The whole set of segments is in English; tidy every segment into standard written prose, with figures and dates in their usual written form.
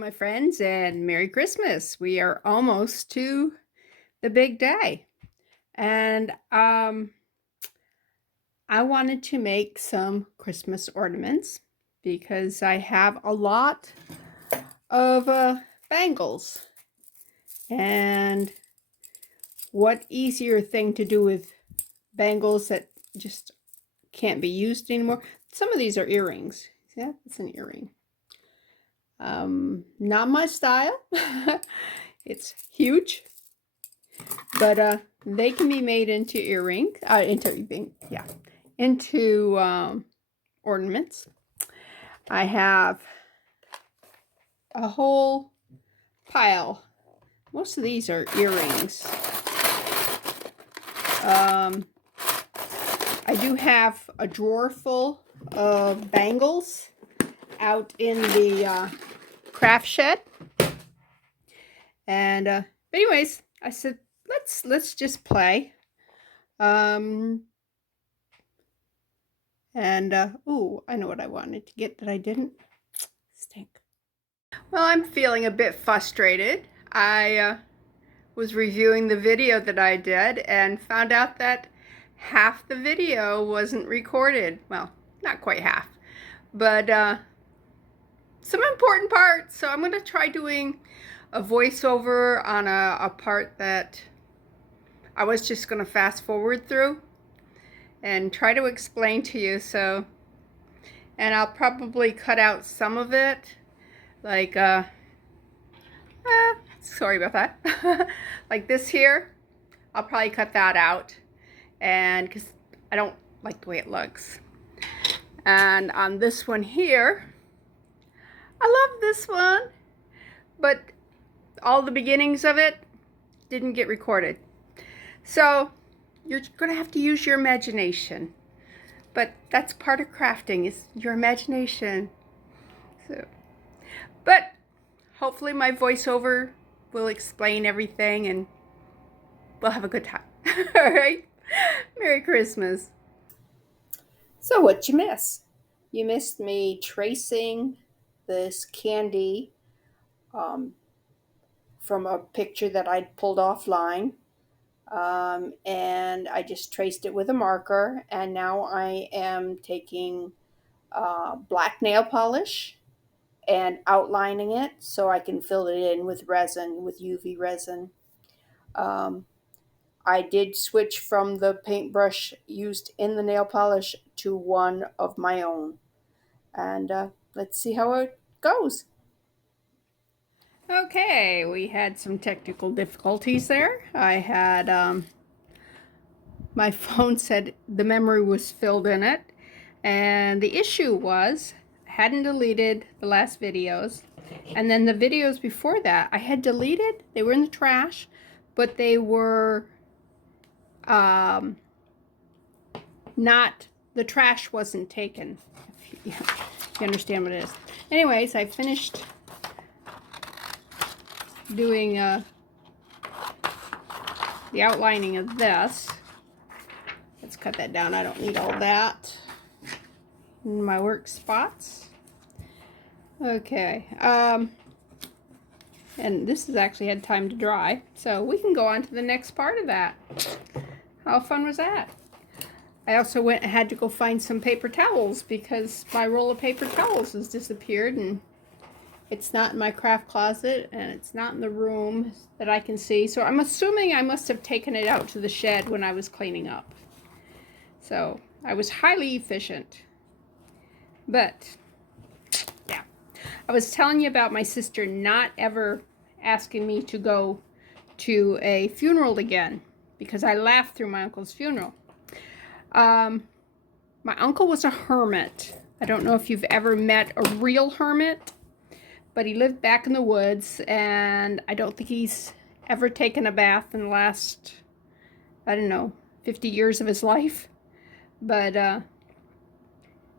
my friends, and Merry Christmas. We are almost to the big day. And I wanted to make some Christmas ornaments because I have a lot of bangles. And what easier thing to do with bangles that just can't be used anymore? Some of these are earrings. See that? It's an earring. Not my style. It's huge, but they can be made into into ornaments. I have a whole pile. Most of these are earrings. I do have a drawer full of bangles out in the craft shed. And but anyways, I said let's just play. Oh, I know what I wanted to get that I didn't. Stink. Well, I'm feeling a bit frustrated. I was reviewing the video that I did and found out that half the video wasn't recorded. Well, not quite half, but some important parts. So I'm going to try doing a voiceover on a part that I was just going to fast forward through and try to explain to you. So, and I'll probably cut out some of it, like sorry about that. Like this here, I'll probably cut that out, and because I don't like the way it looks. And on this one here, I love this one, but all the beginnings of it didn't get recorded. So you're gonna have to use your imagination. But that's part of crafting, is your imagination. So, but hopefully my voiceover will explain everything and we'll have a good time. All right? Merry Christmas. So what'd you miss? You missed me tracing this candy from a picture that I'd pulled offline. And I just traced it with a marker, and now I am taking black nail polish and outlining it so I can fill it in with resin, with UV resin. I did switch from the paintbrush used in the nail polish to one of my own, and let's see how it goes. Okay, we had some technical difficulties there. I had my phone said the memory was filled in it, and the issue was I hadn't deleted the last videos, and then the videos before that I had deleted. They were in the trash, but they were not, the trash wasn't taken, if you understand what it is. Anyways, I finished doing the outlining of this. Let's cut that down. I don't need all that in my work spots. Okay, and this has actually had time to dry, so we can go on to the next part of that. How fun was that? I also had to go find some paper towels because my roll of paper towels has disappeared, and it's not in my craft closet, and it's not in the room that I can see. So I'm assuming I must have taken it out to the shed when I was cleaning up. So I was highly efficient. But yeah, I was telling you about my sister not ever asking me to go to a funeral again because I laughed through my uncle's funeral. My uncle was a hermit. I don't know if you've ever met a real hermit, but he lived back in the woods, and I don't think he's ever taken a bath in the last, I don't know, 50 years of his life. But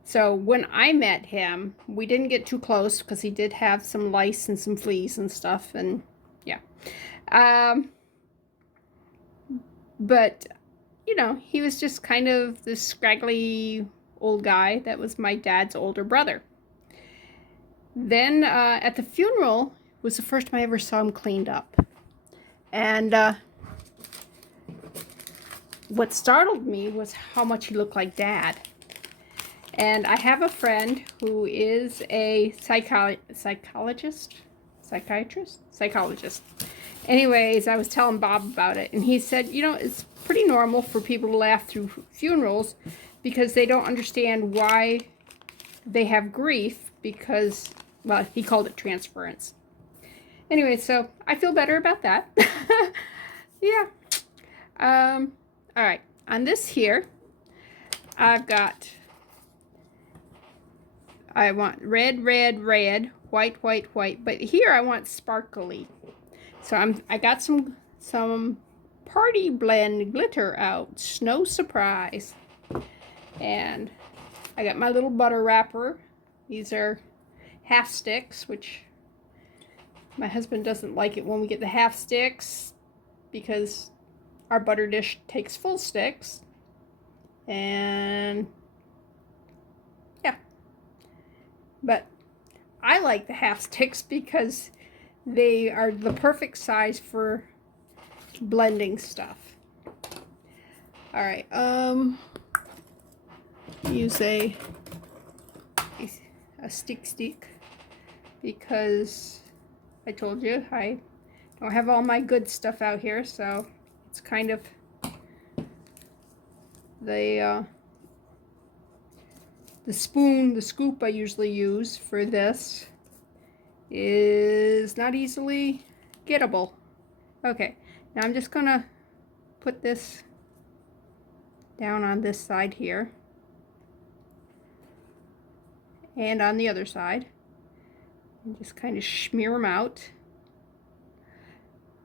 so when I met him, we didn't get too close because he did have some lice and some fleas and stuff, and yeah. But you know, he was just kind of this scraggly old guy that was my dad's older brother. Then at the funeral was the first time I ever saw him cleaned up. And what startled me was how much he looked like Dad. And I have a friend who is a psychologist. Anyways, I was telling Bob about it, and he said, you know, it's pretty normal for people to laugh through funerals because they don't understand why they have grief because, well, he called it transference. Anyway, so I feel better about that. Yeah. All right. On this here, I want red, red, red, white, white, white. But here I want sparkly. So I got some party blend glitter out. No surprise. And I got my little butter wrapper. These are half sticks, which my husband doesn't like it when we get the half sticks because our butter dish takes full sticks. And yeah. But I like the half sticks because they are the perfect size for blending stuff. All right, use a stick because I told you I don't have all my good stuff out here, so it's kind of the scoop I usually use for this is not easily gettable. Okay, now I'm just gonna put this down on this side here and on the other side and just kind of smear them out.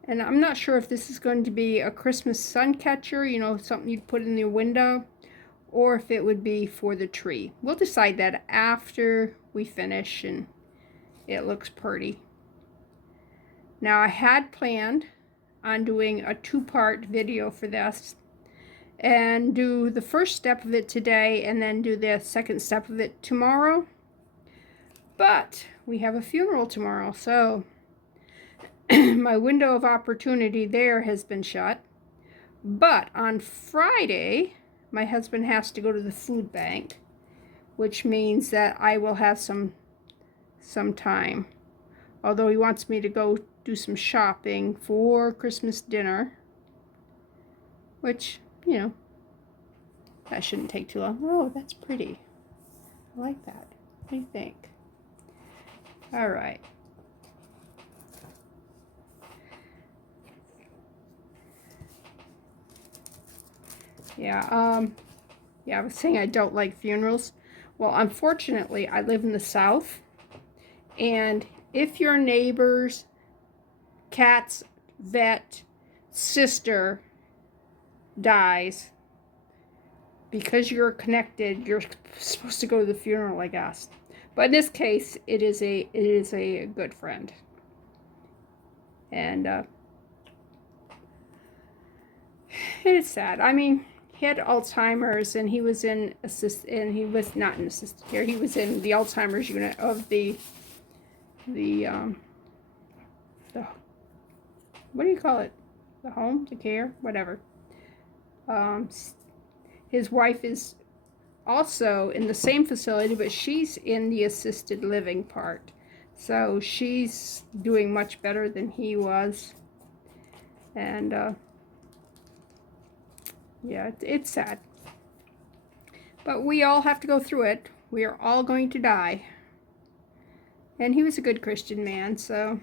And I'm not sure if this is going to be a Christmas sun catcher, you know, something you'd put in your window, or if it would be for the tree. We'll decide that after we finish and it looks pretty. Now I had planned on doing a two-part video for this and do the first step of it today and then do the second step of it tomorrow. But we have a funeral tomorrow, so my window of opportunity there has been shut. But on Friday, my husband has to go to the food bank, which means that I will have some time. Although he wants me to go do some shopping for Christmas dinner, which, you know, that shouldn't take too long. Oh, that's pretty. I like that. What do you think? All right. Yeah, I was saying I don't like funerals. Well, unfortunately, I live in the South, and if your neighbor's cat's vet sister dies, because you're connected, you're supposed to go to the funeral, I guess. But in this case, it is a good friend, and it's sad. I mean, he had Alzheimer's, and he was in he was not in assisted care. He was in the Alzheimer's unit of the what do you call it? The home, the care, whatever. His wife is also in the same facility, but she's in the assisted living part. So she's doing much better than he was. And yeah, it's sad. But we all have to go through it. We are all going to die. And he was a good Christian man, so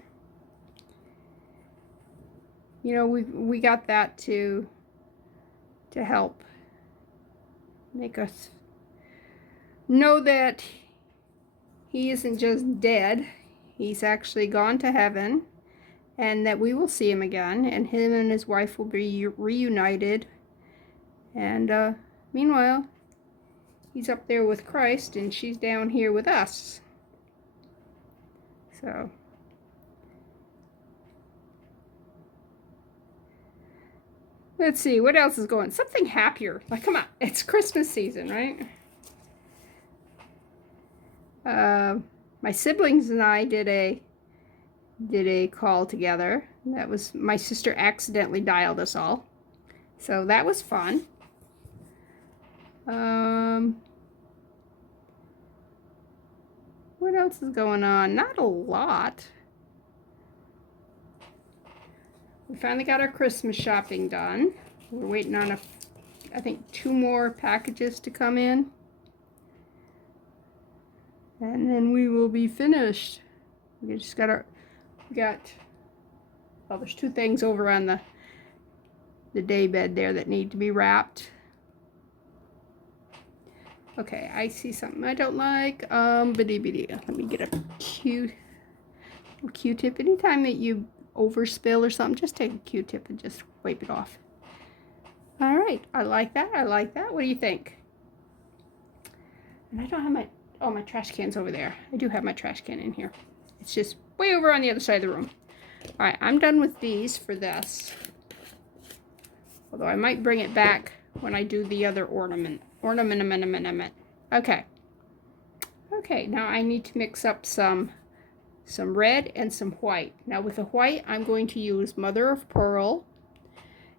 you know, we got that to help make us know that he isn't just dead. He's actually gone to heaven, and that we will see him again, and him and his wife will be reunited. And meanwhile, he's up there with Christ, and she's down here with us. So let's see, what else is going? Something happier. Like, come on, it's Christmas season, right? my siblings and I did a call together. That was, my sister accidentally dialed us all. So that was fun. What else is going on? Not a lot. We finally got our Christmas shopping done. We're waiting on I think 2 more packages to come in. And then we will be finished. We just got well, there's 2 things over on the day bed there that need to be wrapped. Okay, I see something I don't like. Let me get a Q-tip. Anytime that you overspill or something, just take a Q-tip and just wipe it off. All right, I like that. I like that. What do you think? And I don't have my trash can's over there. I do have my trash can in here. It's just way over on the other side of the room. All right, I'm done with these for this. Although I might bring it back when I do the other ornament. Okay. Okay, now I need to mix up some red and some white. Now with the white, I'm going to use mother of pearl.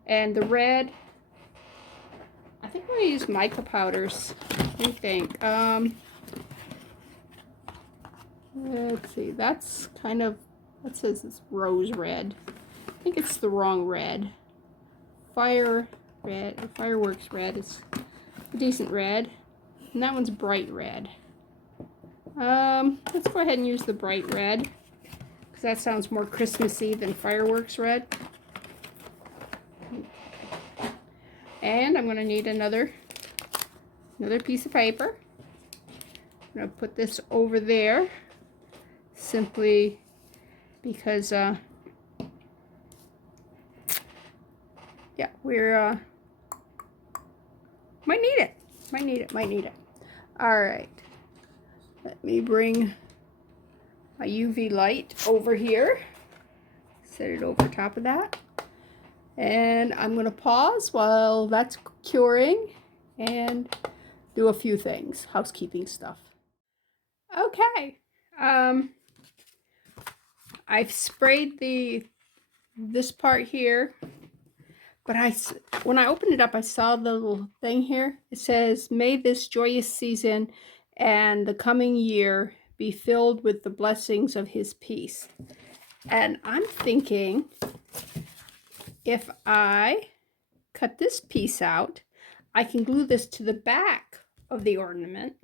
And the red, I think I'm going to use mica powders. What do you think? Let's see, that's kind of, that says it's rose red. I think it's the wrong red. Fire red, or fireworks red is a decent red. And that one's bright red. Let's go ahead and use the bright red, because that sounds more Christmassy than fireworks red. And I'm going to need another piece of paper. I'm going to put this over there, simply because, yeah, we're, might need it. All right. Let me bring my UV light over here. Set it over top of that. And I'm going to pause while that's curing and do a few things, housekeeping stuff. Okay. I've sprayed this part here, but when I opened it up, I saw the little thing here. It says, "May this joyous season and the coming year be filled with the blessings of his peace." And I'm thinking, if I cut this piece out, I can glue this to the back of the ornament,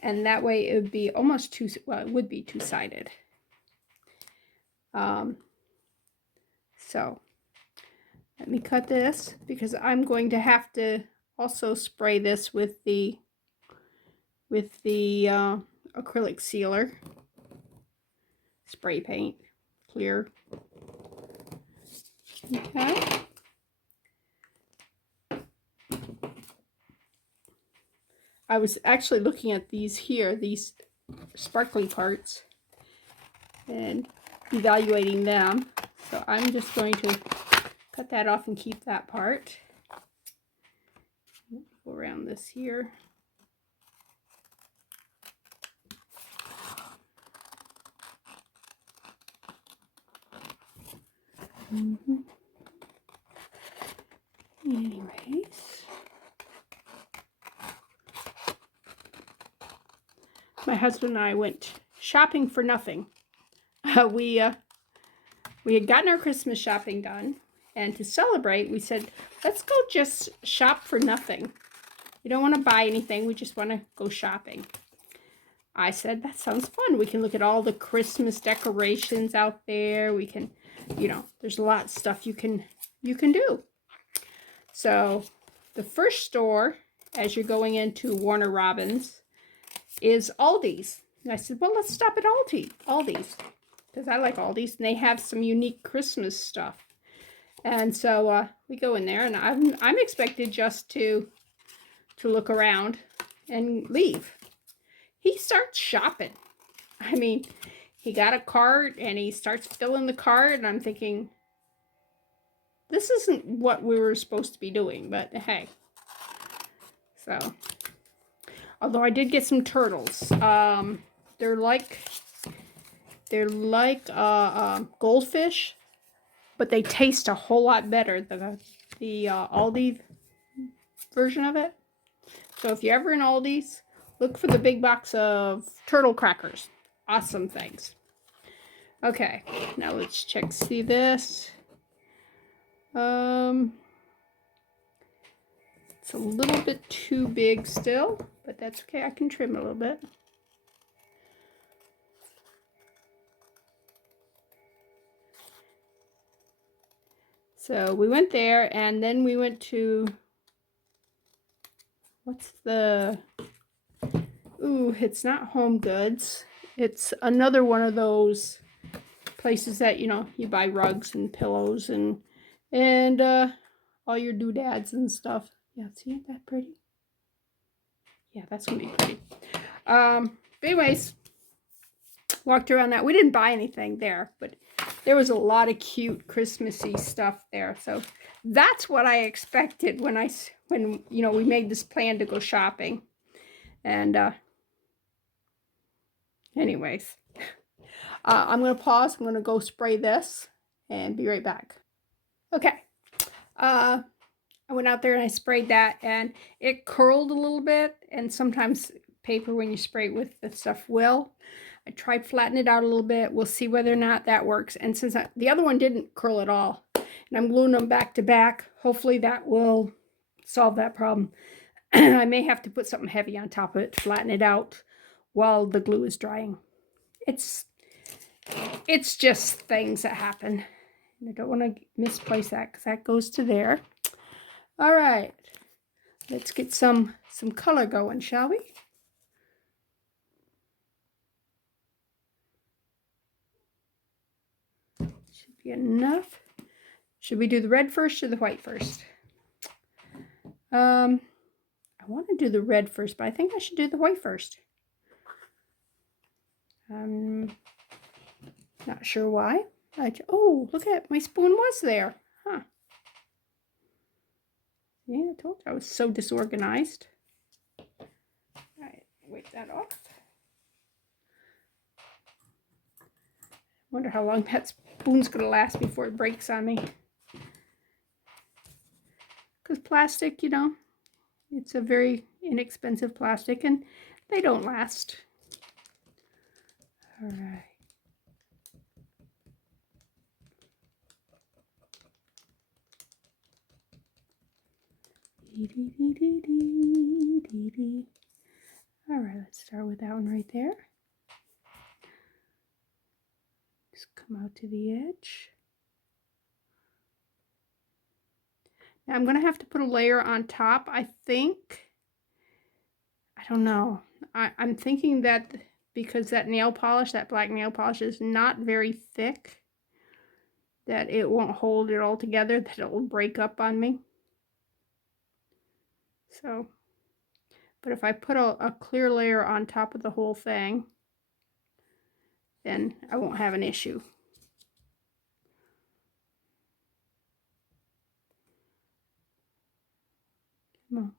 and that way it would be almost it would be two-sided. So let me cut this, because I'm going to have to also spray this with the acrylic sealer, spray paint, clear. Okay. I was actually looking at these here, these sparkly parts, and evaluating them. So I'm just going to cut that off and keep that part. Go around this here. Anyways, my husband and I went shopping for nothing. We had gotten our Christmas shopping done, and to celebrate, we said, let's go just shop for nothing. We don't want to buy anything. We just want to go shopping. I said, that sounds fun. We can look at all the Christmas decorations out there. We can, there's a lot of stuff you can do. So the first store, as you're going into Warner Robins, is Aldi's. And I said, well, let's stop at Aldi's, because I like Aldi's, and they have some unique Christmas stuff. And so we go in there, and I'm expected just to look around and leave. He starts shopping. I mean, he got a cart, and he starts filling the cart, and I'm thinking, this isn't what we were supposed to be doing, but hey. So, although I did get some turtles. They're like goldfish, but they taste a whole lot better. The Aldi version of it. So if you're ever in Aldi's, look for the big box of turtle crackers. Awesome things. Okay, now let's check. See this? It's a little bit too big still, but that's okay. I can trim a little bit. So we went there, and then we went to, what's the, ooh, it's not Home Goods. It's another one of those places that, you know, you buy rugs and pillows and all your doodads and stuff. Yeah, see, isn't that pretty? Yeah, that's gonna be pretty. But anyways, walked around that. We didn't buy anything there, but there was a lot of cute Christmassy stuff there. So that's what I expected when you know, we made this plan to go shopping. And anyways, I'm gonna pause. I'm gonna go spray this and be right back. Okay. I went out there and I sprayed that, and it curled a little bit, and sometimes paper, when you spray it with the stuff, will. I tried flattening it out a little bit. We'll see whether or not that works. And since the other one didn't curl at all, and I'm gluing them back to back, hopefully that will solve that problem. I may have to put something heavy on top of it to flatten it out while the glue is drying. It's just things that happen. And I don't want to misplace that because that goes to there. All right, let's get some color going, shall we? Should be enough. Should we do the red first or the white first? I want to do the red first, but I think I should do the white first. Not sure why. Oh, look at, my spoon was there. Huh. Yeah, I told you I was so disorganized. All right, wipe that off. Wonder how long that spoon's gonna last before it breaks on me. Because plastic, you know, it's a very inexpensive plastic and they don't last. All right. All right, let's start with that one right there. Just come out to the edge. Now I'm going to have to put a layer on top, I think. I don't know. I'm thinking that because that nail polish, that black nail polish, is not very thick, that it won't hold it all together, that it will break up on me. So, but if I put a clear layer on top of the whole thing, then I won't have an issue. Come on.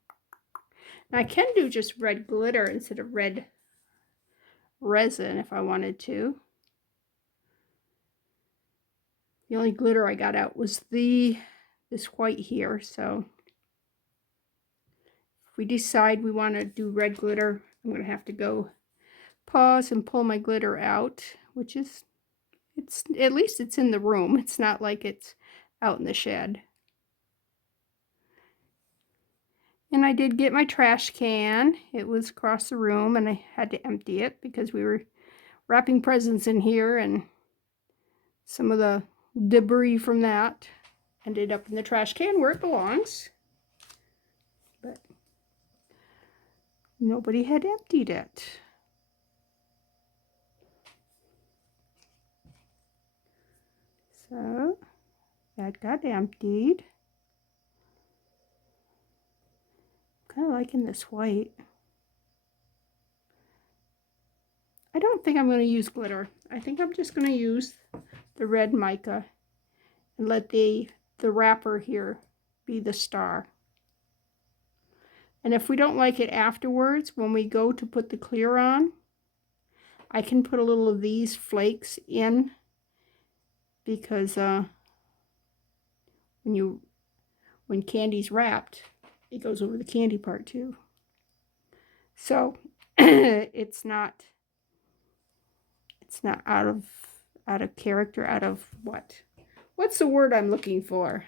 Now I can do just red glitter instead of red resin if I wanted to. The only glitter I got out was this white here, so if we decide we want to do red glitter, I'm going to have to go pause and pull my glitter out, which is, at least it's in the room. It's not like it's out in the shed. And I did get my trash can. It was across the room and I had to empty it because we were wrapping presents in here, and some of the debris from that ended up in the trash can where it belongs. But nobody had emptied it. So that got emptied. Kind of liking this white. I don't think I'm going to use glitter. I think I'm just going to use the red mica and let the wrapper here be the star. And if we don't like it afterwards, when we go to put the clear on, I can put a little of these flakes in because when candy's wrapped, it goes over the candy part too. So it's not out of character, out of what's the word I'm looking for?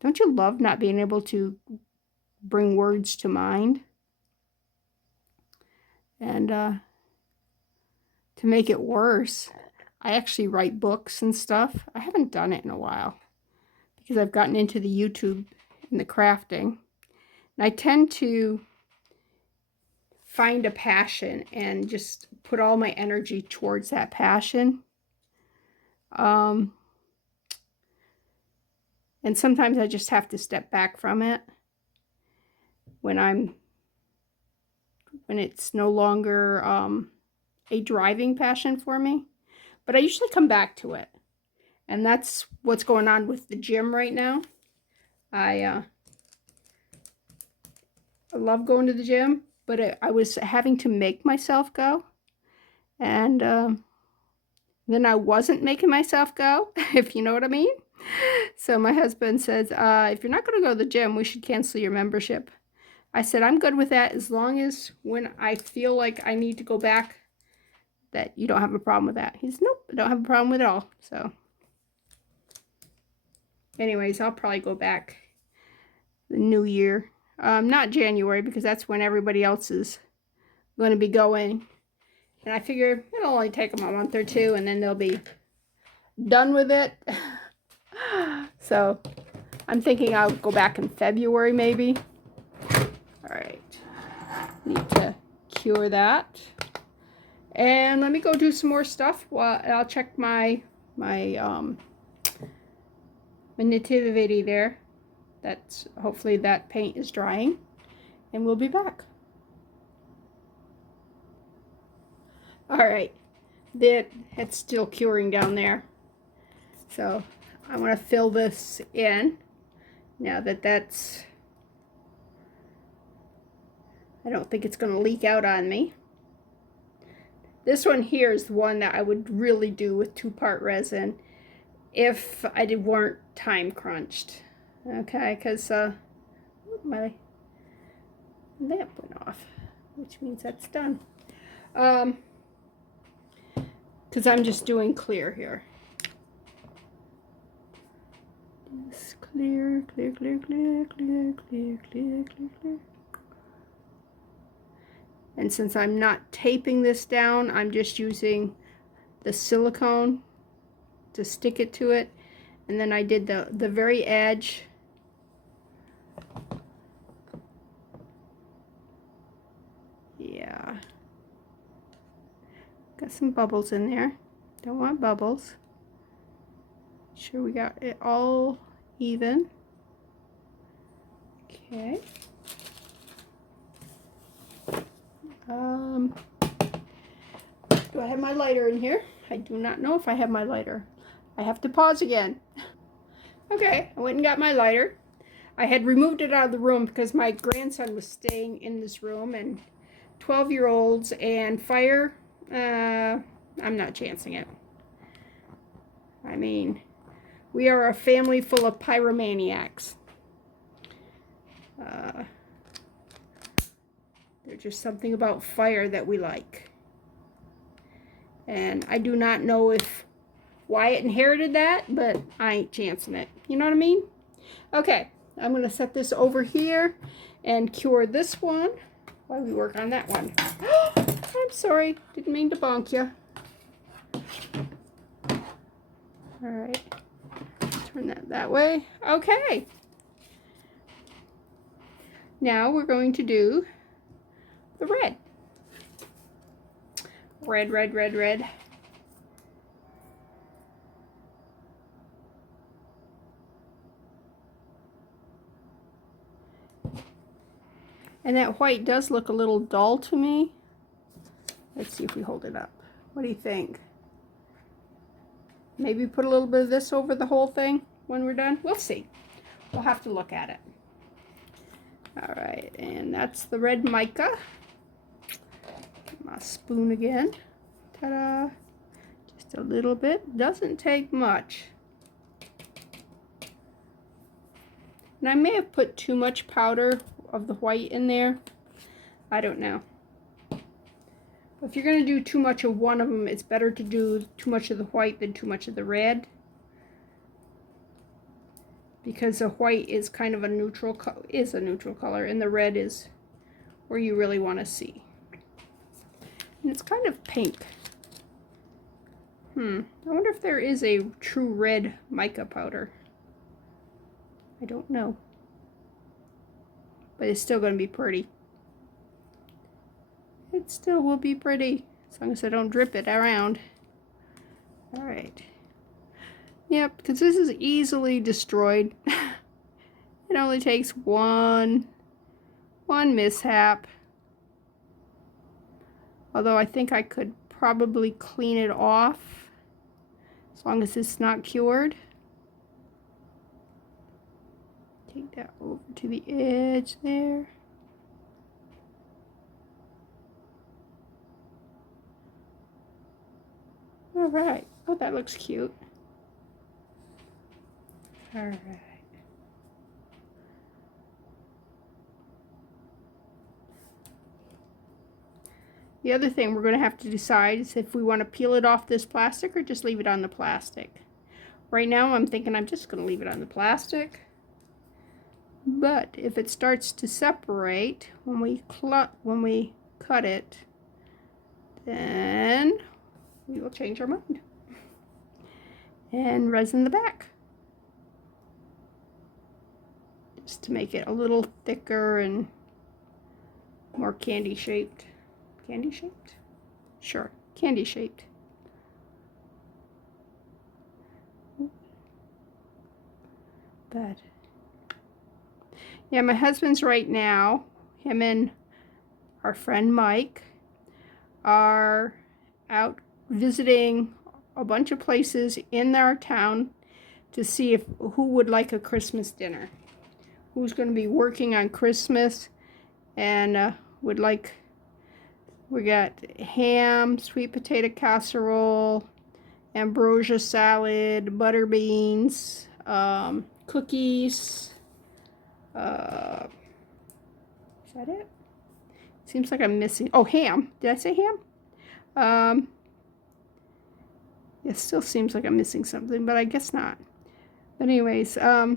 Don't you love not being able to bring words to mind? And to make it worse, I actually write books and stuff. I haven't done it in a while because I've gotten into the YouTube and the crafting. And I tend to find a passion and just put all my energy towards that passion. And sometimes I just have to step back from it when it's no longer a driving passion for me. But I usually come back to it. And that's what's going on with the gym right now. I love going to the gym, but I was having to make myself go. And then I wasn't making myself go, if you know what I mean. So my husband says, if you're not going to go to the gym, we should cancel your membership. I said, I'm good with that as long as when I feel like I need to go back, that you don't have a problem with that. He says, nope, I don't have a problem with it all. So anyways, I'll probably go back the new year. Not January, because that's when everybody else is going to be going. And I figure it'll only take them a month or two, and then they'll be done with it. So I'm thinking I'll go back in February maybe. All right. Need to cure that. And let me go do some more stuff. Well, I'll check my nativity there. That's hopefully that paint is drying, and we'll be back. All right, it's still curing down there, so I want to fill this in now that's. I don't think it's going to leak out on me. This one here is the one that I would really do with 2-part resin if I weren't time crunched. Okay, because my lamp went off, which means that's done. Because I'm just doing clear here. Just clear, clear, clear, clear, clear, clear, clear, clear, clear. And since I'm not taping this down, I'm just using the silicone to stick it to it. And then I did the very edge. Yeah. Got some bubbles in there. Don't want bubbles. Sure we got it all even. Okay. Do I have my lighter in here? I do not know if I have my lighter. I have to pause again. Okay, I went and got my lighter. I had removed it out of the room because my grandson was staying in this room, and 12-year-olds and fire, I'm not chancing it. I mean, we are a family full of pyromaniacs. There's just something about fire that we like. And I do not know if Wyatt inherited that, but I ain't chancing it. You know what I mean? Okay, I'm going to set this over here and cure this one while we work on that one. I'm sorry, didn't mean to bonk you. All right, turn that way. Okay. Now we're going to do the red. Red, red, red, red. And that white does look a little dull to me. Let's see if we hold it up. What do you think? Maybe put a little bit of this over the whole thing when we're done? We'll see. We'll have to look at it. All right, and that's the red mica. Get my spoon again. Ta-da! Just a little bit. Doesn't take much. And I may have put too much powder of the white in there. I don't know. If you're going to do too much of one of them, it's better to do too much of the white than too much of the red. Because the white is kind of a neutral color, and the red is where you really want to see. And it's kind of pink. I wonder if there is a true red mica powder. I don't know. But it's still going to be pretty. It still will be pretty, as long as I don't drip it around. Alright. Yep, because this is easily destroyed. It only takes one mishap. Although I think I could probably clean it off, as long as it's not cured. Take that over to the edge there. Alright. Oh, that looks cute. Alright. The other thing we're going to have to decide is if we want to peel it off this plastic or just leave it on the plastic. Right now I'm thinking I'm just going to leave it on the plastic. But if it starts to separate when we cut it, then we will change our mind and resin the back, just to make it a little thicker and more candy shaped. Candy shaped? Sure, candy shaped. But yeah, my husband's right now, him and our friend Mike are out visiting a bunch of places in our town to see who would like a Christmas dinner. Who's going to be working on Christmas and would like, we got ham, sweet potato casserole, ambrosia salad, butter beans, cookies. Is that it? Seems like I'm missing. Oh, ham. Did I say ham? It still seems like I'm missing something, but I guess not. But anyways, yeah,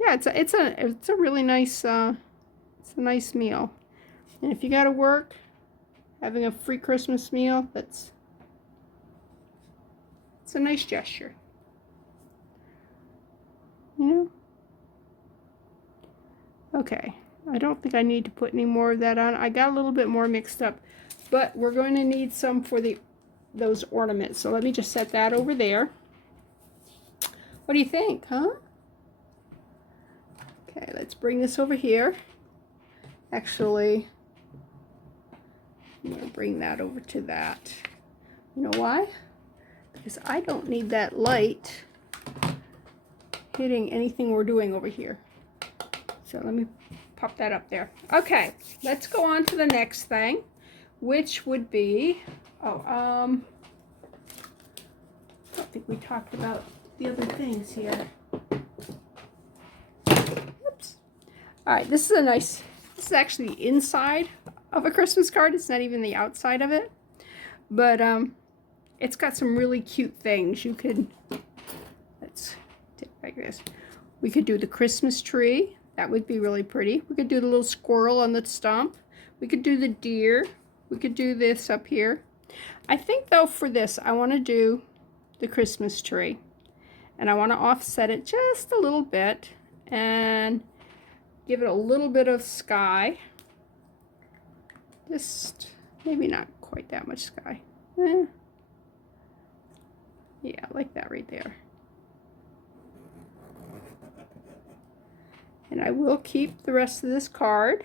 it's a really nice it's a nice meal. And if you got to work, having a free Christmas meal, it's a nice gesture. You know? Okay, I don't think I need to put any more of that on. I got a little bit more mixed up, but we're going to need some for those ornaments. So let me just set that over there. What do you think, huh? Okay, let's bring this over here. Actually, I'm going to bring that over to that. You know why? Because I don't need that light hitting anything we're doing over here. So let me pop that up there. Okay, let's go on to the next thing, which would be, I don't think we talked about the other things here. Oops. All right, this is actually the inside of a Christmas card. It's not even the outside of it, but it's got some really cute things. You could, let's take it like this. We could do the Christmas tree. That would be really pretty. We could do the little squirrel on the stump. We could do the deer. We could do this up here. I think though for this, I want to do the Christmas tree. And I want to offset it just a little bit and give it a little bit of sky. Just maybe not quite that much sky. Yeah, like that right there. And I will keep the rest of this card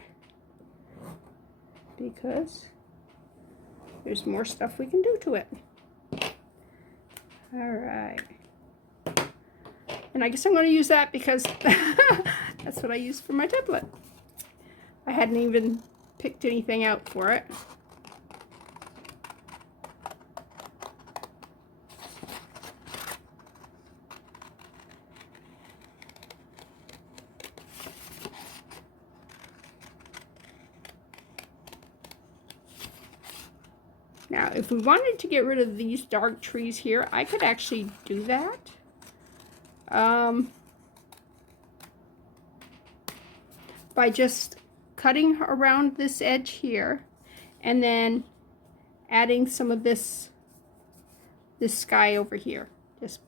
because there's more stuff we can do to it. All right. And I guess I'm going to use that because that's what I use for my template. I hadn't even picked anything out for it. Now, if we wanted to get rid of these dark trees here, I could actually do that. By just cutting around this edge here and then adding some of this sky over here. Just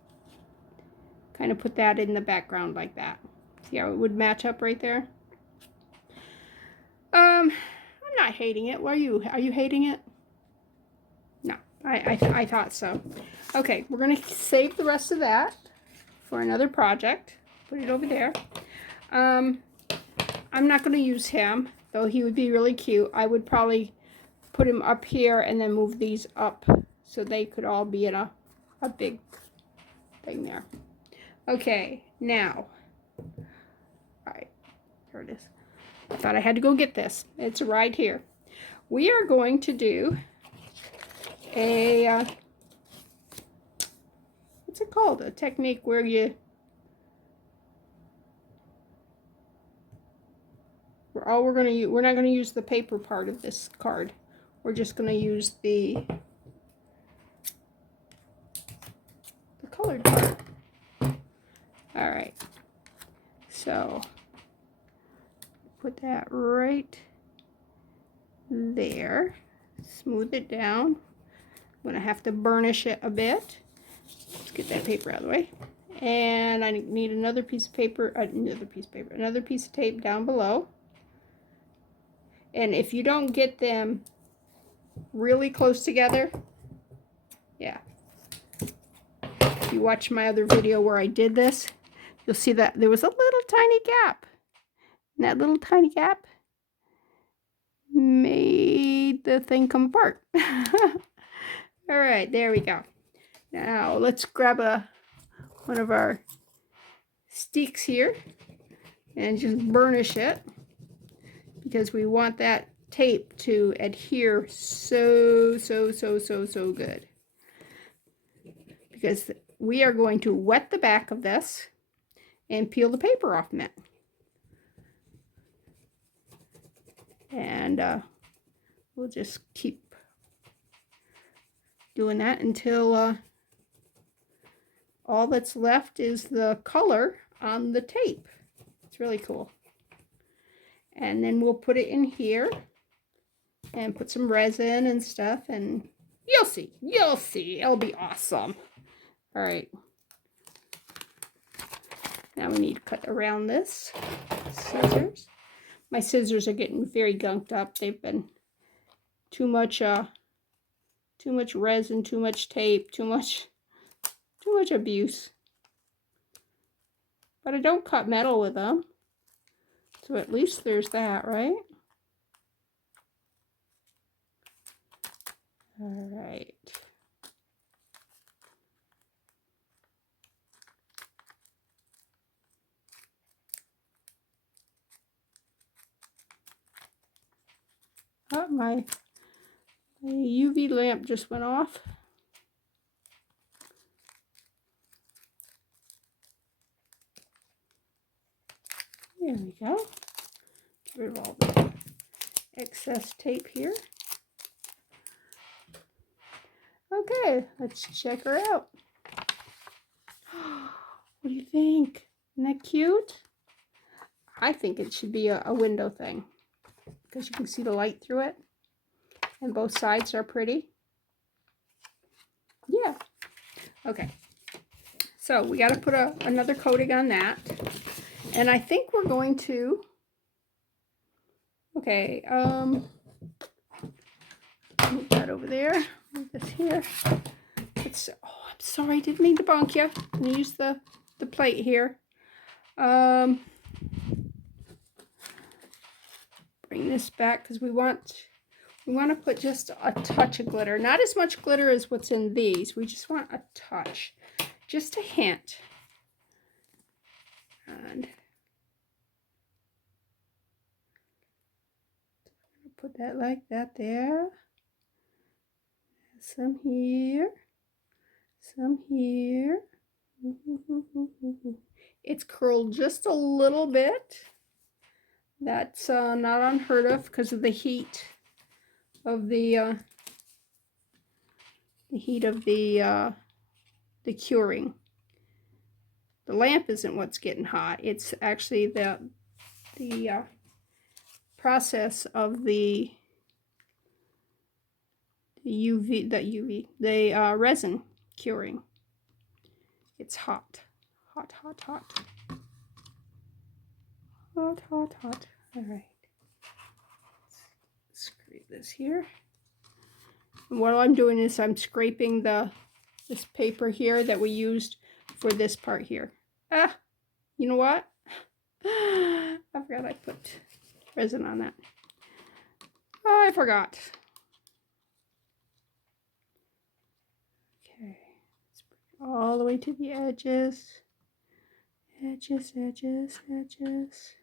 kind of put that in the background like that. See how it would match up right there? I'm not hating it. Are you hating it? No, I thought so. Okay, we're gonna save the rest of that for another project. Put it over there. I'm not gonna use him, though he would be really cute. I would probably put him up here and then move these up so they could all be in a big thing there. Okay, now, all right, here it is. I thought I had to go get this. It's right here. We are going to do a, what's it called? A technique where we're not going to use the paper part of this card. We're just going to use the colored part. All right. So put that right there. Smooth it down. I'm going to have to burnish it a bit. Let's get that paper out of the way. And I need another piece of paper, another piece of tape down below. And if you don't get them really close together, yeah. If you watch my other video where I did this, you'll see that there was a little tiny gap. And that little tiny gap made the thing come apart. All right, there we go. Now let's grab one of our sticks here and just burnish it, because we want that tape to adhere so good. Because we are going to wet the back of this and peel the paper off from it. And we'll just keep doing that until all that's left is the color on the tape. It's really cool. And then we'll put it in here and put some resin and stuff, and you'll see. It'll be awesome. All right. Now we need to cut around this. Scissors. My scissors are getting very gunked up. They've been too much resin, too much tape, too much abuse. But I don't cut metal with them. So at least there's that, right? All right. Oh, my UV lamp just went off. There we go. Get rid of all the excess tape here. Okay, let's check her out. What do you think? Isn't that cute? I think it should be a window thing, because you can see the light through it, and both sides are pretty. Yeah. Okay. So we got to put another coating on that, and I think we're going to. Okay. Move that over there. Move this here. It's. Oh, I'm sorry. I didn't mean to bonk you. I'm gonna use the plate here. Bring this back, because we want to put just a touch of glitter. Not as much glitter as what's in these. We just want a touch, just a hint. And put that like that there. Some here, some here. It's curled just a little bit. That's not unheard of because of the heat of the the heat of the curing. The lamp isn't what's getting hot. It's actually the process of the resin curing. It's hot. Hot, hot, hot. Hot, hot, hot. All right. Scrape this here. And what I'm doing is I'm scraping this paper here that we used for this part here. Ah, you know what? I forgot I put resin on that. Oh, I forgot. Okay, let's bring it all the way to the edges. Edges, edges, edges.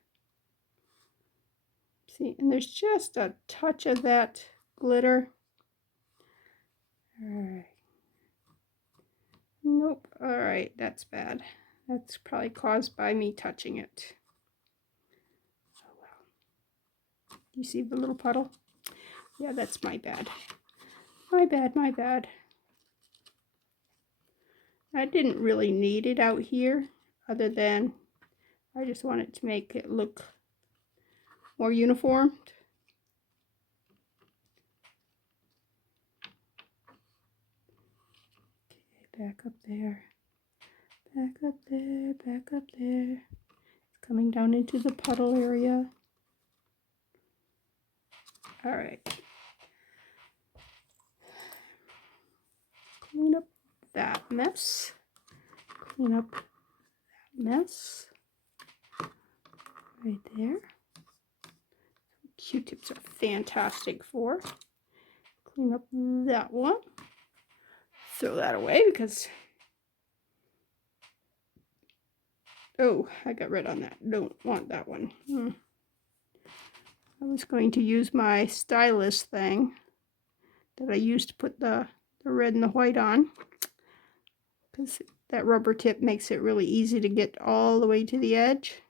See, and there's just a touch of that glitter. All right. Nope. All right, that's bad. That's probably caused by me touching it. Oh well. You see the little puddle? Yeah, that's my bad. My bad, my bad. I didn't really need it out here, other than I just wanted to make it look more uniformed. Okay, back up there. Back up there, back up there. It's coming down into the puddle area. All right. Clean up that mess. Clean up that mess. Right there. Q-tips are fantastic for. Clean up that one. Throw that away because, oh, I got red on that. Don't want that one. I was going to use my stylus thing that I used to put the red and the white on, because that rubber tip makes it really easy to get all the way to the edge,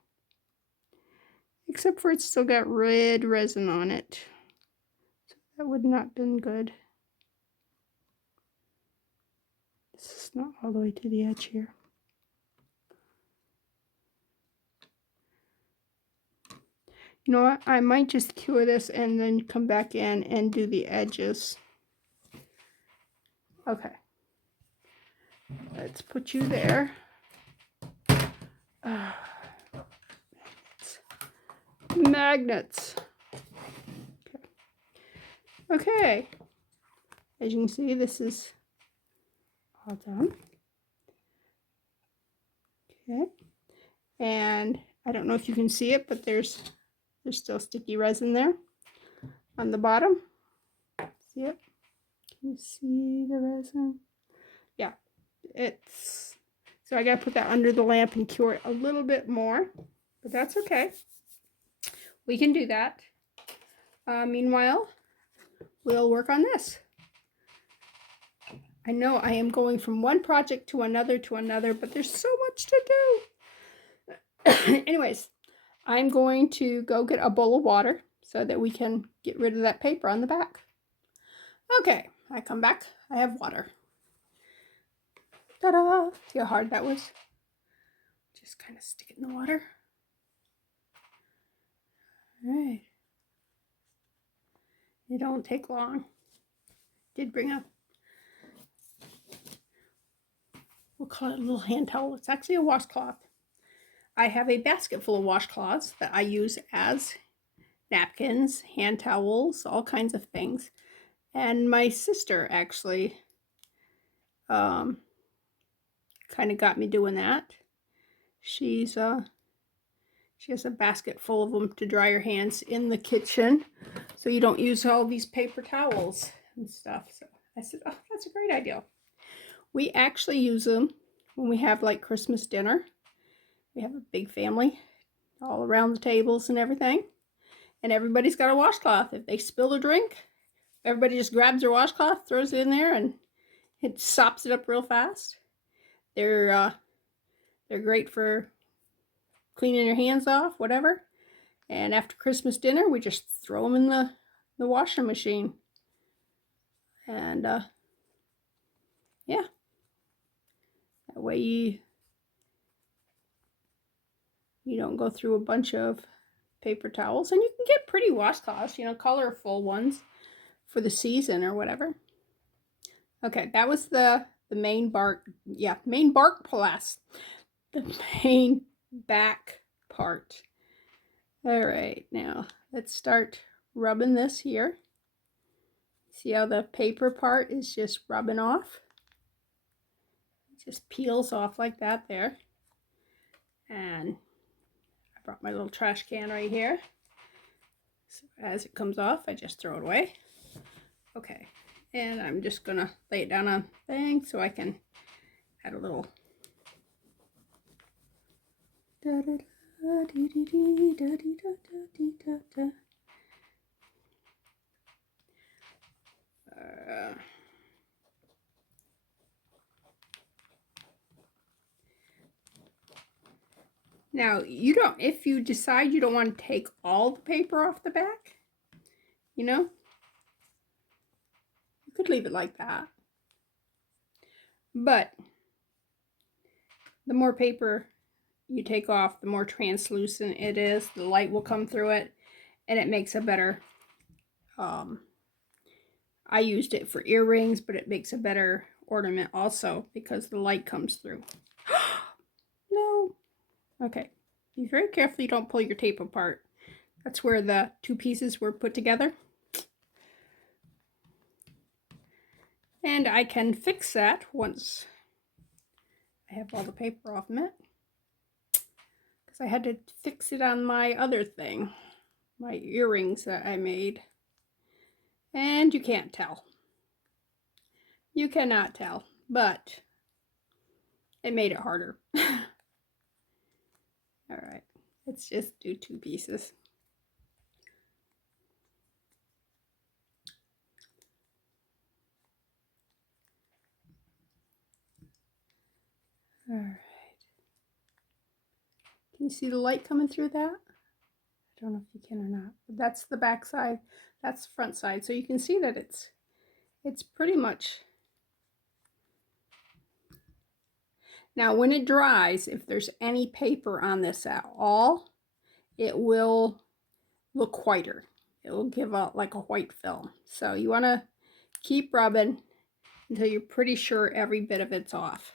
except for it's still got red resin on it, so that would not have been good. This is not all the way to the edge here. You know what, I might just cure this and then come back in and do the edges. Okay, let's put you there. Magnets. Okay, as you can see, this is all done. Okay, and I don't know if you can see it, but there's still sticky resin there on the bottom. See it? Can you see the resin? Yeah, it's, so I gotta put that under the lamp and cure it a little bit more, but that's okay. We can do that. Meanwhile, we'll work on this. I know I am going from one project to another, but there's so much to do. Anyways, I'm going to go get a bowl of water so that we can get rid of that paper on the back. Okay, I come back, I have water. Ta-da! See how hard that was? Just kind of stick it in the water. All right. It don't take long. Did bring a, we'll call it a little hand towel. It's actually a washcloth. I have a basket full of washcloths that I use as napkins, hand towels, all kinds of things. And my sister actually kind of got me doing that. She has a basket full of them to dry your hands in the kitchen, so you don't use all these paper towels and stuff. So I said, oh, that's a great idea. We actually use them when we have like Christmas dinner. We have a big family all around the tables and everything, and everybody's got a washcloth. If they spill a drink, everybody just grabs their washcloth, throws it in there, and it sops it up real fast. They're great for cleaning your hands off, whatever. And after Christmas dinner, we just throw them in the washing machine. And yeah, that way you don't go through a bunch of paper towels, and you can get pretty washcloths, you know, colorful ones for the season or whatever. Okay, that was the main bark, yeah, main bark plus the main back part. All right, now let's start rubbing this here. See how the paper part is just rubbing off? It just peels off like that there. And I brought my little trash can right here. So as it comes off, I just throw it away. Okay, and I'm just gonna lay it down on the thing so I can add a little now you don't, if you decide you don't want to take all the paper off the back, you know, you could leave it like that. But the more paper you take off, the more translucent it is. The light will come through it, and it makes a better, I used it for earrings, but it makes a better ornament also because the light comes through. No. Okay. Be very careful you don't pull your tape apart. That's where the two pieces were put together. And I can fix that once I have all the paper off it. Because I had to fix it on my other thing. My earrings that I made. And you can't tell. You cannot tell. But it made it harder. Alright. Let's just do two pieces. Alright. Can you see the light coming through that? I don't know if you can or not. But that's the back side. That's the front side. So you can see that it's pretty much. Now when it dries, if there's any paper on this at all, it will look whiter. It will give out like a white film. So you want to keep rubbing until you're pretty sure every bit of it's off.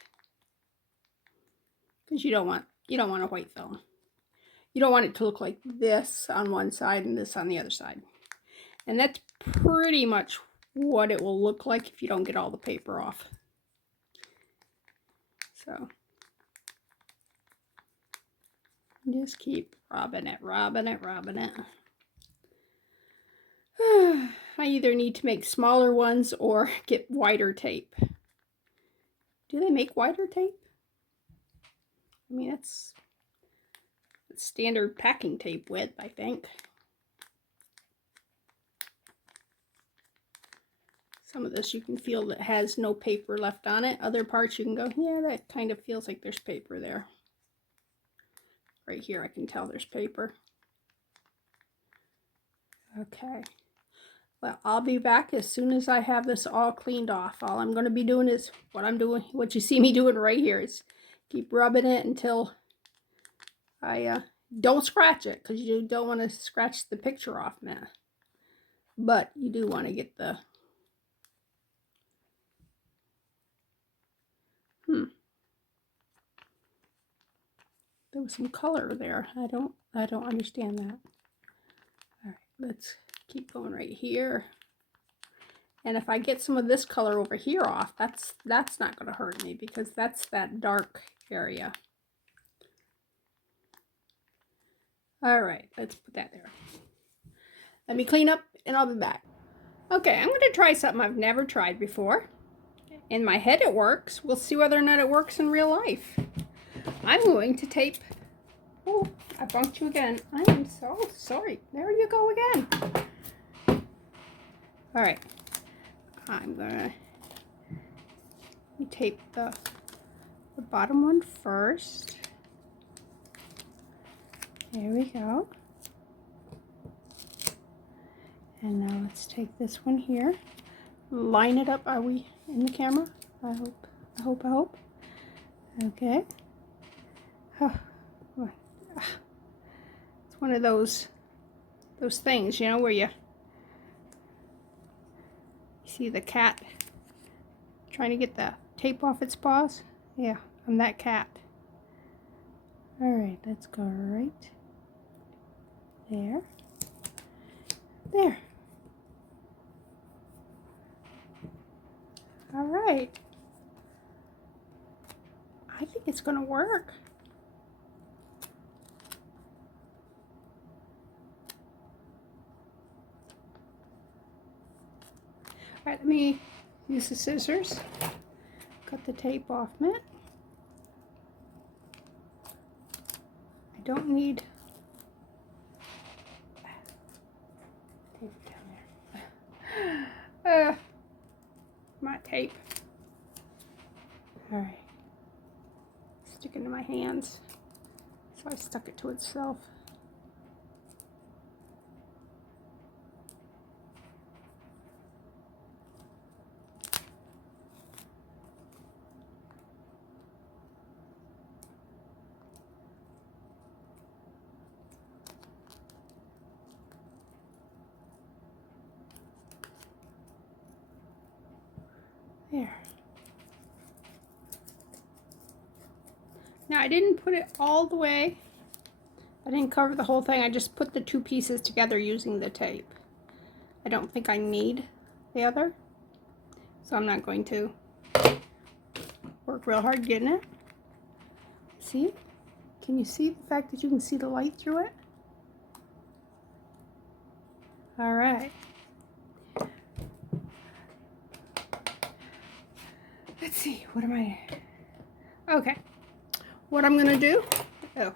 Because you don't want a white film. You don't want it to look like this on one side and this on the other side. And that's pretty much what it will look like if you don't get all the paper off. So just keep rubbing it, rubbing it, rubbing it. I either need to make smaller ones or get wider tape. Do they make wider tape? I mean, it's standard packing tape width, I think. Some of this you can feel that has no paper left on it. Other parts you can go, yeah, that kind of feels like there's paper there. Right here I can tell there's paper. Okay. Well, I'll be back as soon as I have this all cleaned off. All I'm going to be doing is what you see me doing right here is keep rubbing it until I don't scratch it, because you don't want to scratch the picture off now. But you do want to get the there was some color there. I don't understand that. All right, let's keep going right here. And if I get some of this color over here off, that's not going to hurt me, because that's that dark area. All right, let's put that there. Let me clean up and I'll be back. Okay, I'm going to try something I've never tried before. In my head it works. We'll see whether or not it works in real life. I'm going to tape. Oh, I bumped you again. I am so sorry. There you go again. All right. I'm gonna tape the bottom one first. There we go. And now let's take this one here. Line it up. Are we in the camera? I hope. Okay. Oh, it's one of those things, you know, where you see the cat trying to get the tape off its paws. Yeah, I'm that cat. All right, let's go right there. There. All right. I think it's gonna work. All right, let me use the scissors. Cut the tape off a minute. I don't need tape down there. My tape. All right. Stick into my hands. So I stuck it to itself. There. Now I didn't put it all the way. I didn't cover the whole thing. I just put the two pieces together using the tape. I don't think I need the other, so I'm not going to work real hard getting it. See? Can you see the fact that you can see the light through it? All right. Let's see, what am I? Okay. What I'm gonna do? Oh.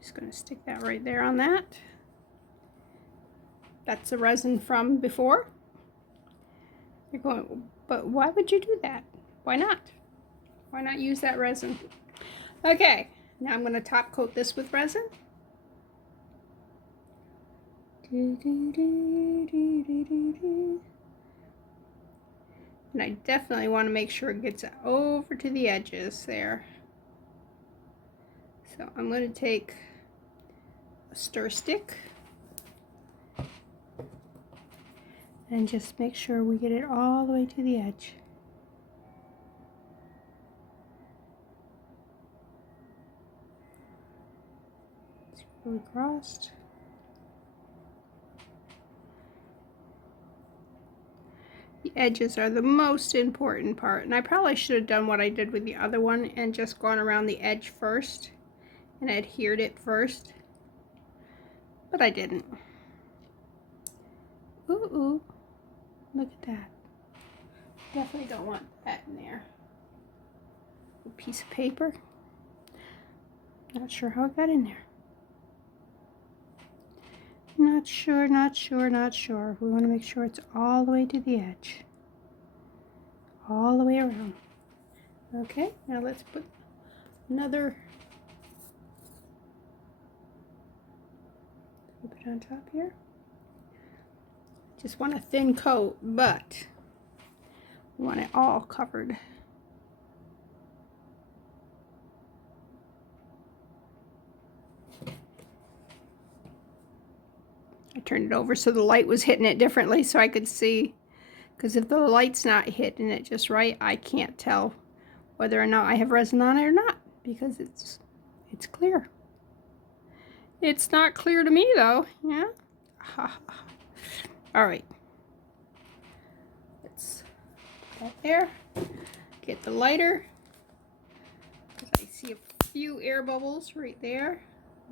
Just gonna stick that right there on that. That's the resin from before. You're going, but why would you do that? Why not? Why not use that resin? Okay, now I'm gonna top coat this with resin. And I definitely want to make sure it gets over to the edges there. So I'm going to take a stir stick and just make sure we get it all the way to the edge. It's really crossed. The edges are the most important part, and I probably should have done what I did with the other one and just gone around the edge first and adhered it first, but I didn't. Ooh, look at that. Definitely don't want that in there. A piece of paper. Not sure how it got in there. Not sure. We want to make sure it's all the way to the edge. All the way around. Okay, now let's put another. Keep it on top here. Just want a thin coat, but we want it all covered. I turned it over so the light was hitting it differently so I could see, because if the light's not hitting it just right, I can't tell whether or not I have resin on it or not, because it's clear. It's not clear to me though, yeah? All right. Let's put that there. Get the lighter. I see a few air bubbles right there.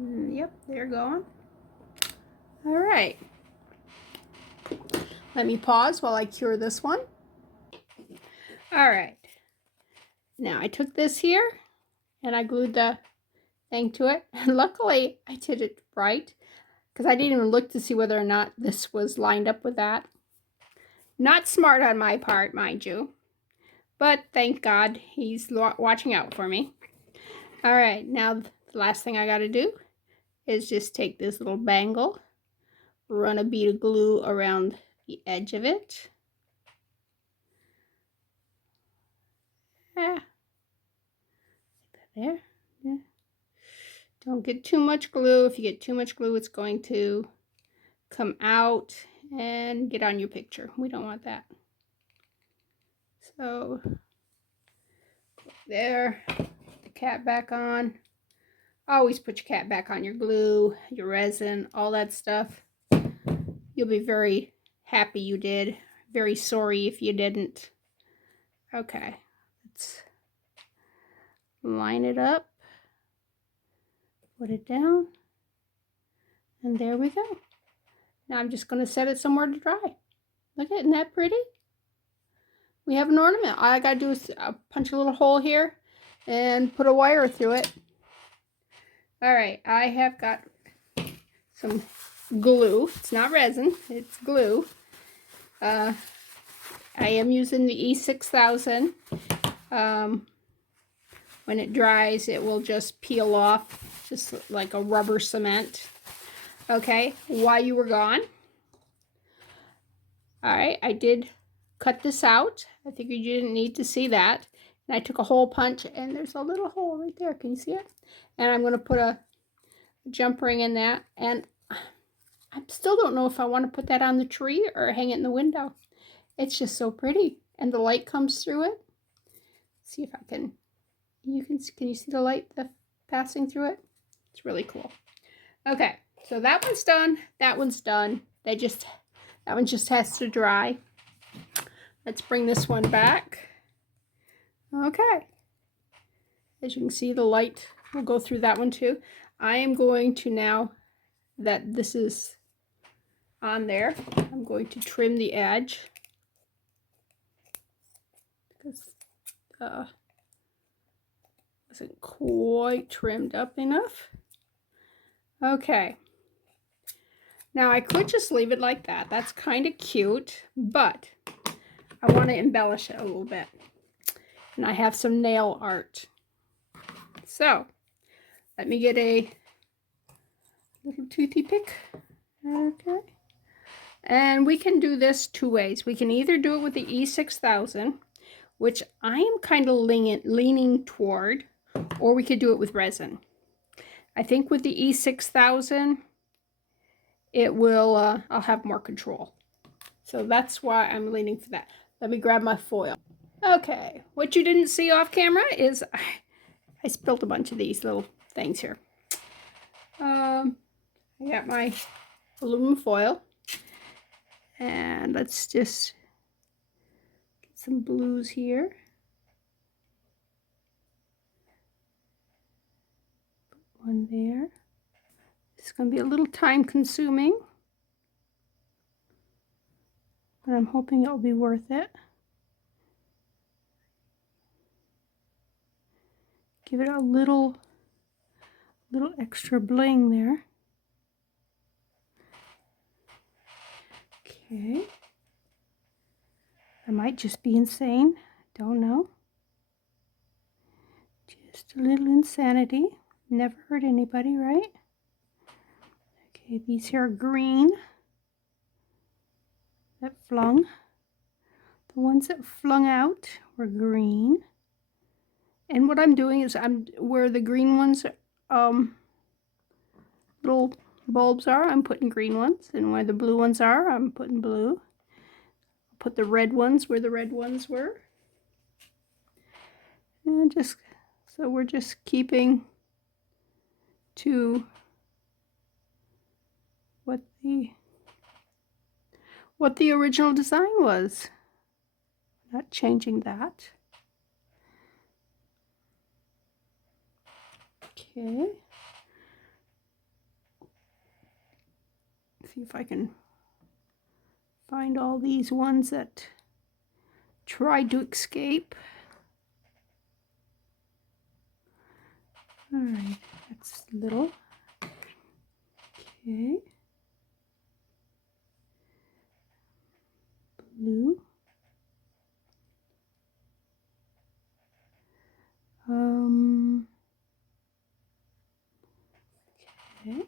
Yep, they're gone. All right. Let me pause while I cure this one. All right. Now I took this here and I glued the thing to it. And luckily I did it right, because I didn't even look to see whether or not this was lined up with that. Not smart on my part, mind you. But thank God he's watching out for me. All right, now the last thing I got to do is just take this little bangle, run a bead of glue around the edge of it. Ah, there. Yeah. Don't get too much glue. If you get too much glue, it's going to come out and get on your picture. We don't want that. So there, put the cap back on. Always put your cap back on, your glue, your resin, all that stuff. You'll be very happy you did. Very sorry if you didn't. Okay, let's line it up. Put it down. And there we go. Now I'm just going to set it somewhere to dry. Look at it, isn't that pretty? We have an ornament. All I got to do is punch a little hole here and put a wire through it. All right, I have got some glue. It's not resin, it's glue. I am using the E6000. When it dries, it will just peel off, just like a rubber cement. Okay, while you were gone, all right, I did cut this out. I figured you didn't need to see that. And I took a hole punch, and there's a little hole right there. Can you see it? And I'm going to put a jump ring in that. And I still don't know if I want to put that on the tree or hang it in the window. It's just so pretty. And the light comes through it. See if I can, can you see the light passing through it? It's really cool. Okay, so that one's done. That one's done. That one just has to dry. Let's bring this one back. Okay. As you can see, the light will go through that one too. I am going to, now that this is on there, I'm going to trim the edge because wasn't quite trimmed up enough. Okay. Now I could just leave it like that. That's kind of cute, but I want to embellish it a little bit. And I have some nail art. So let me get a little toothy pick. Okay. And we can do this two ways. We can either do it with the E6000, which I am kind of leaning toward, or we could do it with resin. I think with the E6000, it will, I'll have more control. So that's why I'm leaning for that. Let me grab my foil. Okay, what you didn't see off camera is I spilled a bunch of these little things here. I got my aluminum foil, and let's just get some blues here. Put one there. It's going to be a little time consuming, but I'm hoping it'll be worth it. Give it a little extra bling there. Okay. I might just be insane. Don't know. Just a little insanity. Never hurt anybody, right? Okay, these here are green. That flung. The ones that flung out were green. And what I'm doing is where the green ones little bulbs are, I'm putting green ones, and where the blue ones are, I'm putting blue. Put the red ones where the red ones were. And just so we're just keeping to what the original design was. Not changing that. Okay. See if I can find all these ones that tried to escape. All right, that's little. Okay. Blue. Okay.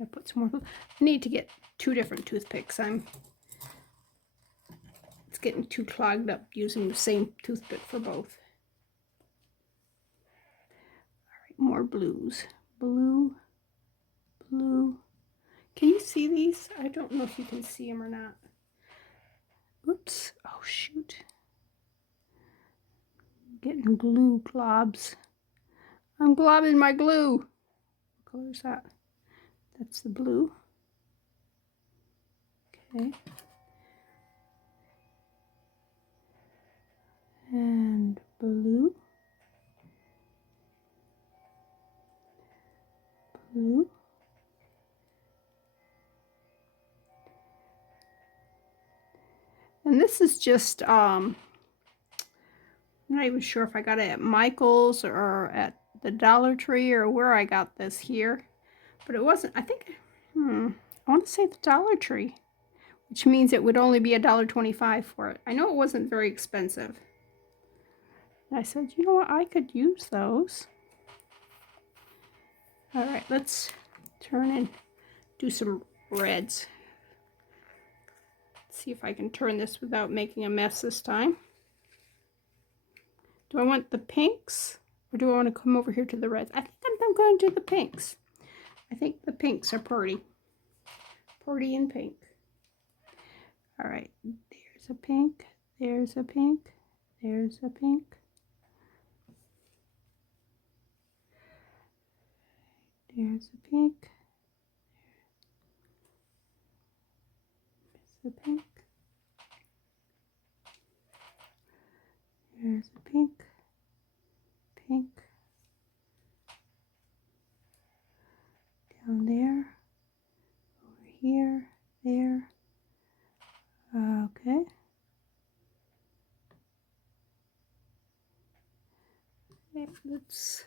I put put some more. I need to get 2 different toothpicks. It's getting too clogged up using the same toothpick for both. All right, more blues. Blue, blue. Can you see these? I don't know if you can see them or not. Oops. Oh, shoot. Getting glue globs. I'm globbing my glue. What color is that? That's the blue. Okay. And blue. Blue. And this is just, I'm not even sure if I got it at Michael's or at the Dollar Tree or where I got this here. But it wasn't, I think, I want to say the Dollar Tree, which means it would only be $1.25 for it. I know it wasn't very expensive. And I said, you know what, I could use those. All right, let's turn and do some reds. See if I can turn this without making a mess this time. Do I want the pinks or do I want to come over here to the reds? I think I'm going to do the pinks. I think the pinks are pretty. Pretty and pink. All right, there's a pink, there's a pink, there's a pink. There's a pink. There's a pink. There's a pink. Pink. Down there. Over here. There. Okay. Okay, let's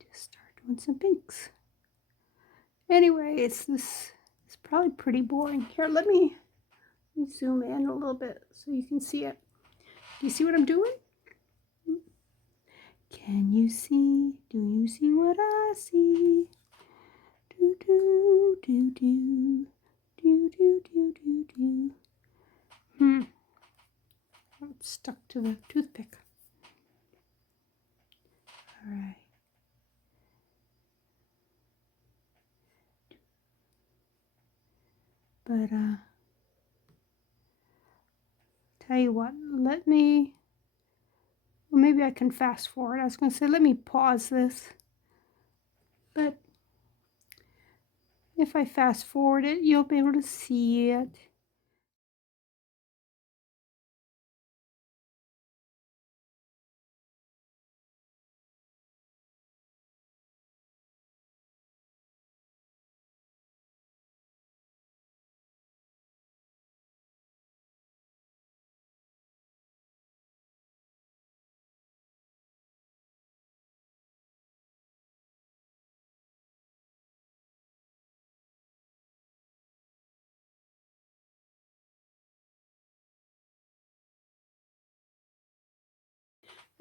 just start doing some pinks. Anyway, it's probably pretty boring. Here, let me zoom in a little bit so you can see it. Do you see what I'm doing? Can you see? Do you see what I see? Do do do do do do do do do. It's stuck to the toothpick. All right. But tell you what, well, maybe I can fast forward. I was going to say, let me pause this. But if I fast forward it, you'll be able to see it.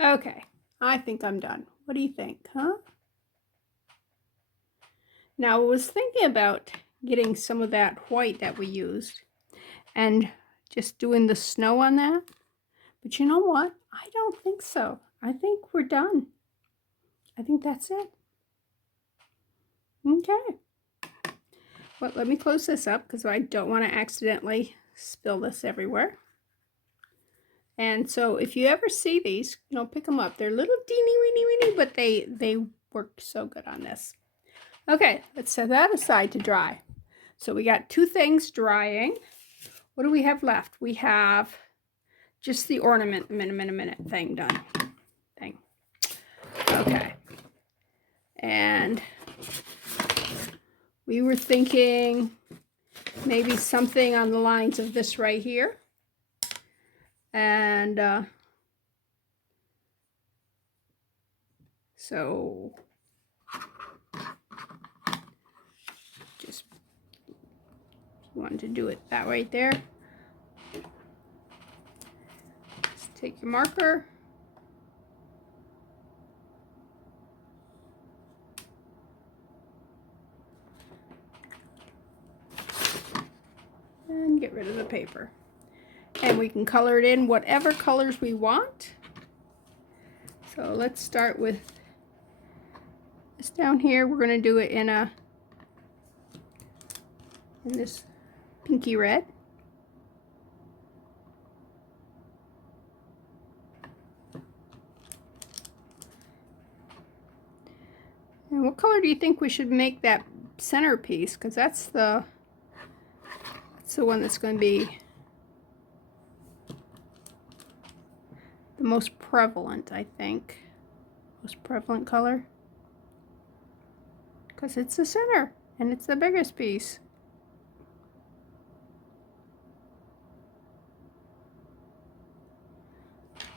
Okay, I think I'm done. What do you think, huh? Now, I was thinking about getting some of that white that we used and just doing the snow on that. But you know what? I don't think so. I think we're done. I think that's it. Okay. Well, let me close this up because I don't want to accidentally spill this everywhere. And so if you ever see these, pick them up. They're little teeny weeny weeny, but they work so good on this. Okay, let's set that aside to dry. So we got 2 things drying. What do we have left? We have just the ornament minute thing done. Okay. And we were thinking maybe something on the lines of this right here. And so just wanted to do it that right there. Just take your marker. paper. And we can color it in whatever colors we want. So let's start with this down here. We're going to do it in this pinky red. And what color do you think we should make that centerpiece? Because that's the one that's going to be the most prevalent, I think. Most prevalent color. Because it's the center and it's the biggest piece.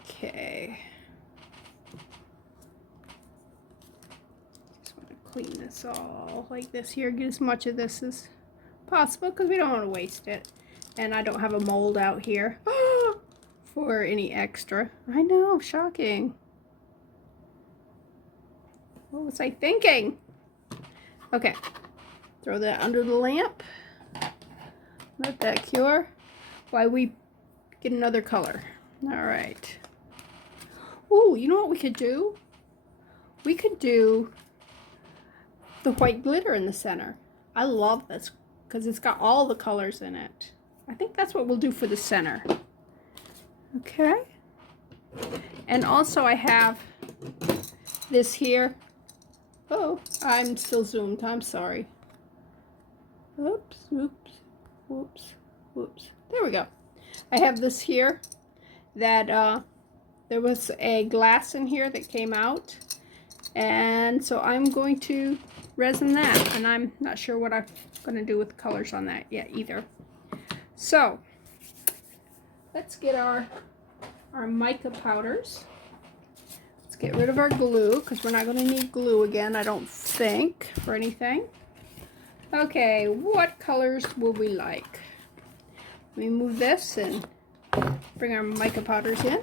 Okay. Just want to clean this all like this here. Get as much of this as possible because we don't want to waste it. And I don't have a mold out here for any extra. I know, shocking. What was I thinking? Okay, throw that under the lamp. Let that cure while we get another color. All right. Ooh, you know what we could do? We could do the white glitter in the center. I love this because it's got all the colors in it. I think that's what we'll do for the center. Okay. And also I have this here. Oh, I'm still zoomed. I'm sorry. Oops, oops, whoops, whoops. There we go. I have this here that there was a glass in here that came out. And so I'm going to resin that. And I'm not sure what I'm going to do with the colors on that yet either. So let's get our mica powders. Let's get rid of our glue because we're not going to need glue again, I don't think, for anything. Okay, what colors will we like? Let me move this and bring our mica powders in.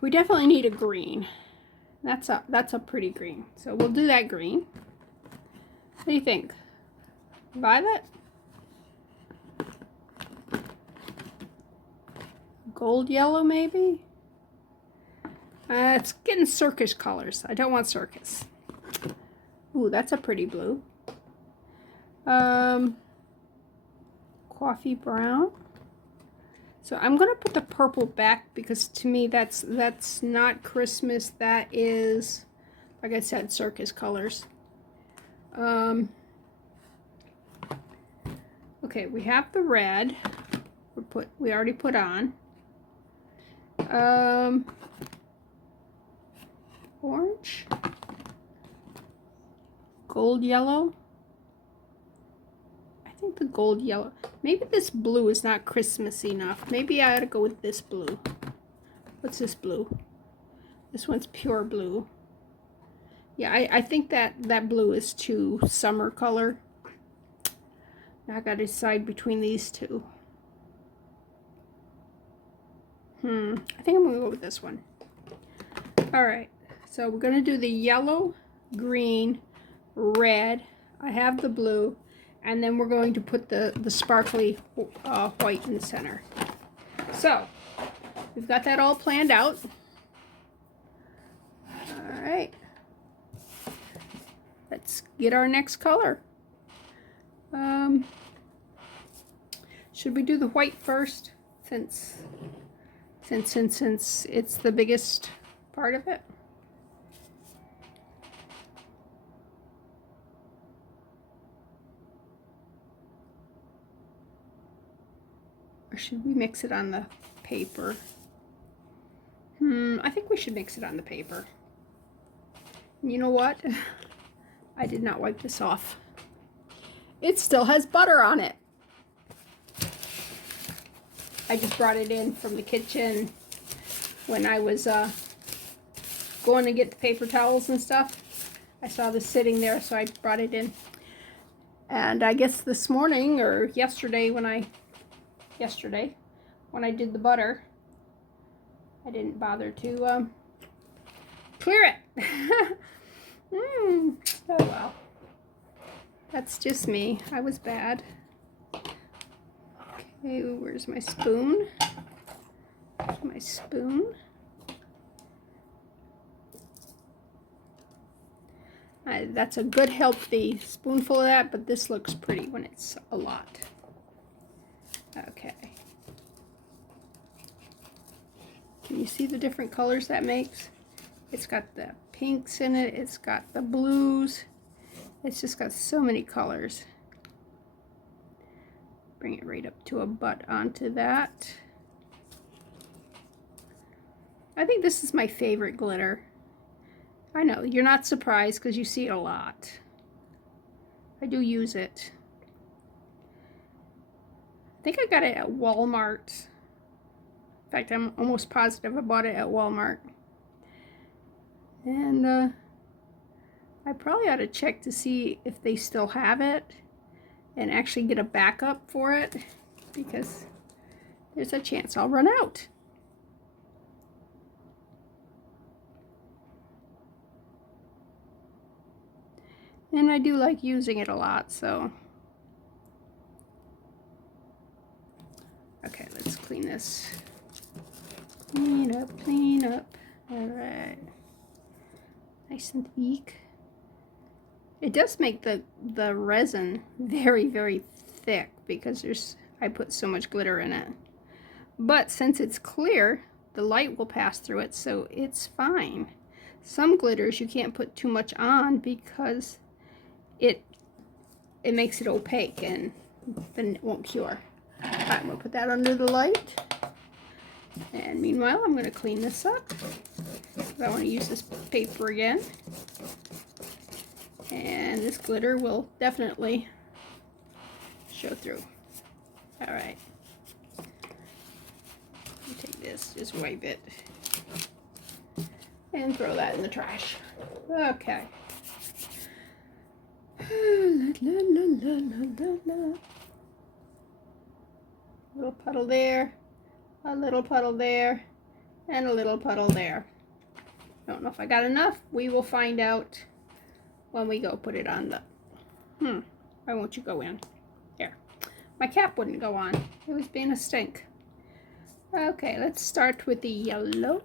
We definitely need a green. That's a pretty green. So we'll do that green. What do you think? Violet? Gold yellow maybe? It's getting circus colors. I don't want circus. Ooh, that's a pretty blue. Coffee brown. So I'm gonna put the purple back because to me that's not Christmas. That is, like I said, circus colors. Okay, we have the red. We already put on. Orange, gold yellow. I think the gold yellow. Maybe this blue is not Christmassy enough. Maybe I ought to go with this blue. What's this blue? This one's pure blue. Yeah, I think that blue is too summer color. Now I gotta decide between these two. I think I'm gonna go with this one. All right. So we're going to do the yellow, green, red. I have the blue. And then we're going to put the sparkly white in the center. So we've got that all planned out. All right. Let's get our next color. Should we do the white first since it's the biggest part of it? Or should we mix it on the paper? I think we should mix it on the paper. You know what? I did not wipe this off. It still has butter on it. I just brought it in from the kitchen when I was going to get the paper towels and stuff. I saw this sitting there, so I brought it in. And I guess this morning or yesterday when I did the butter, I didn't bother to clear it. Oh well. That's just me. I was bad. Okay, where's my spoon? Where's my spoon? That's a good healthy spoonful of that, but this looks pretty when it's a lot. Okay. Can you see the different colors that makes? It's got the pinks in it, it's got the blues. It's just got so many colors. Bring it right up to a butt onto that. I think this is my favorite glitter. I know, you're not surprised because you see it a lot. I do use it. I think I got it at Walmart. In fact, I'm almost positive I bought it at Walmart. And I probably ought to check to see if they still have it and actually get a backup for it, because there's a chance I'll run out. And I do like using it a lot, so. Okay, let's clean this. Clean up, clean up. All right. Nice and thick. It does make the resin very, very thick because I put so much glitter in it. But since it's clear, the light will pass through it, so it's fine. Some glitters you can't put too much on because it makes it opaque and then it won't cure. Alright, I'm going to put that under the light. And meanwhile, I'm going to clean this up. I want to use this paper again. And this glitter will definitely show through. Alright. Take this, just wipe it. And throw that in the trash. Okay. La, la, la, la, la, la. A little puddle there, a little puddle there, and a little puddle there. Don't know if I got enough. We will find out when we go put it on the... Why won't you go in? There. My cap wouldn't go on. It was being a stink. Okay, let's start with the yellow.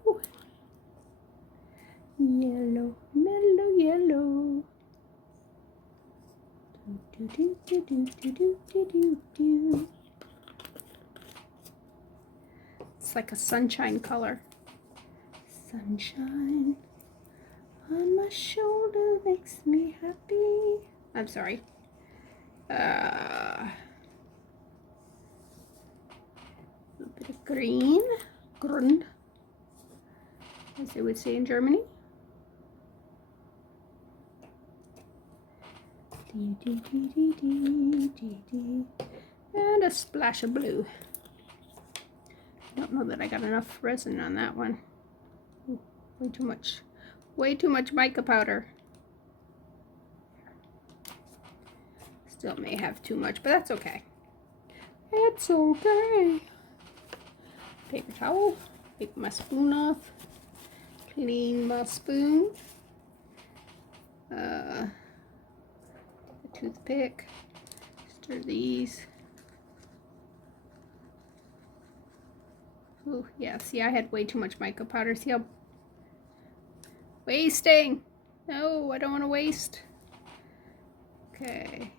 Yellow, mellow yellow. Do, do, do, do, do, do, do, do, do. It's like a sunshine color. Sunshine on my shoulder makes me happy. I'm sorry. A little bit of green. Grün, as they would say in Germany. And a splash of blue. I don't know that I got enough resin on that one. Ooh, way too much. Way too much mica powder. Still may have too much, but that's okay. It's okay. Paper towel. Take my spoon off. Clean my spoon. A toothpick. Stir these. Oh, yeah, see, I had way too much mica powder. See how... Wasting! No, I don't want to waste. Okay.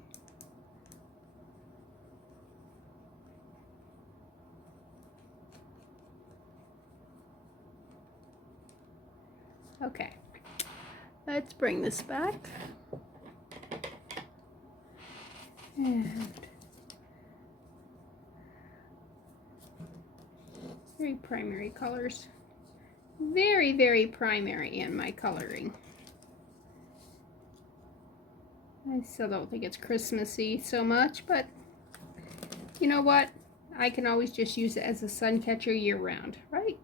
Okay. Let's bring this back. And... very primary colors. Very, very primary in my coloring. I still don't think it's Christmassy so much, but you know what? I can always just use it as a sun catcher year round, right?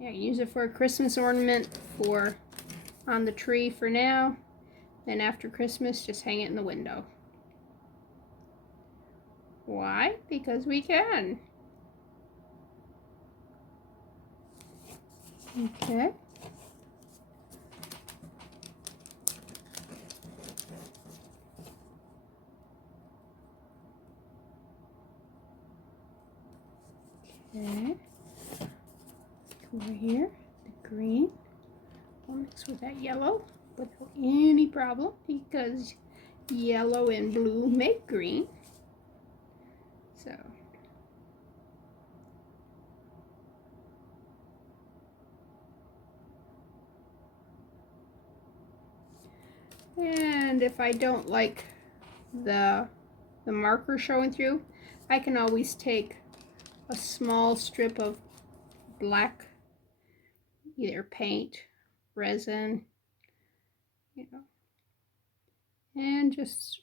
Yeah, use it for a Christmas ornament for on the tree for now. Then after Christmas, just hang it in the window. Why? Because we can. Okay. Okay. Over here, the green. I'll mix with that yellow without any problem because yellow and blue make green. So. And if I don't like the marker showing through, I can always take a small strip of black, either paint, resin, you know, and just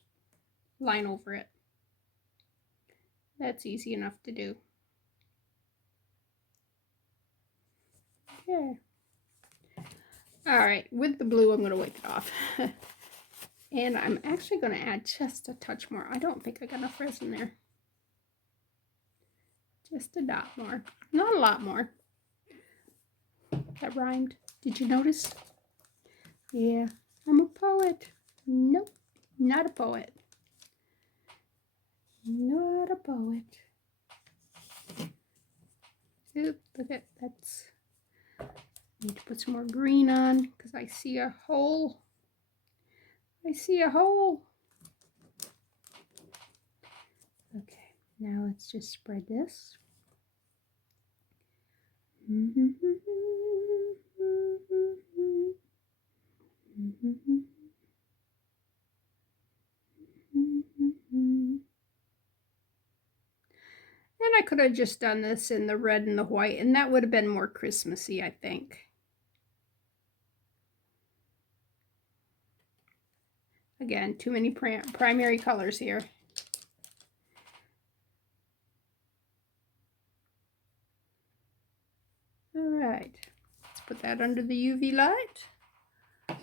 line over it. That's easy enough to do. Okay. All right, with the blue, I'm going to wipe it off. And I'm actually going to add just a touch more. I don't think I got enough resin there. Just a dot more. Not a lot more. That rhymed. Did you notice? Yeah, I'm a poet. Nope, not a poet. Not a poet. Oop, look at that's. Need to put some more green on because I see a hole. I see a hole. Okay, now let's just spread this. And I could have just done this in the red and the white, and that would have been more Christmassy, I think. Again, too many primary colors here. All right, let's put that under the UV light. All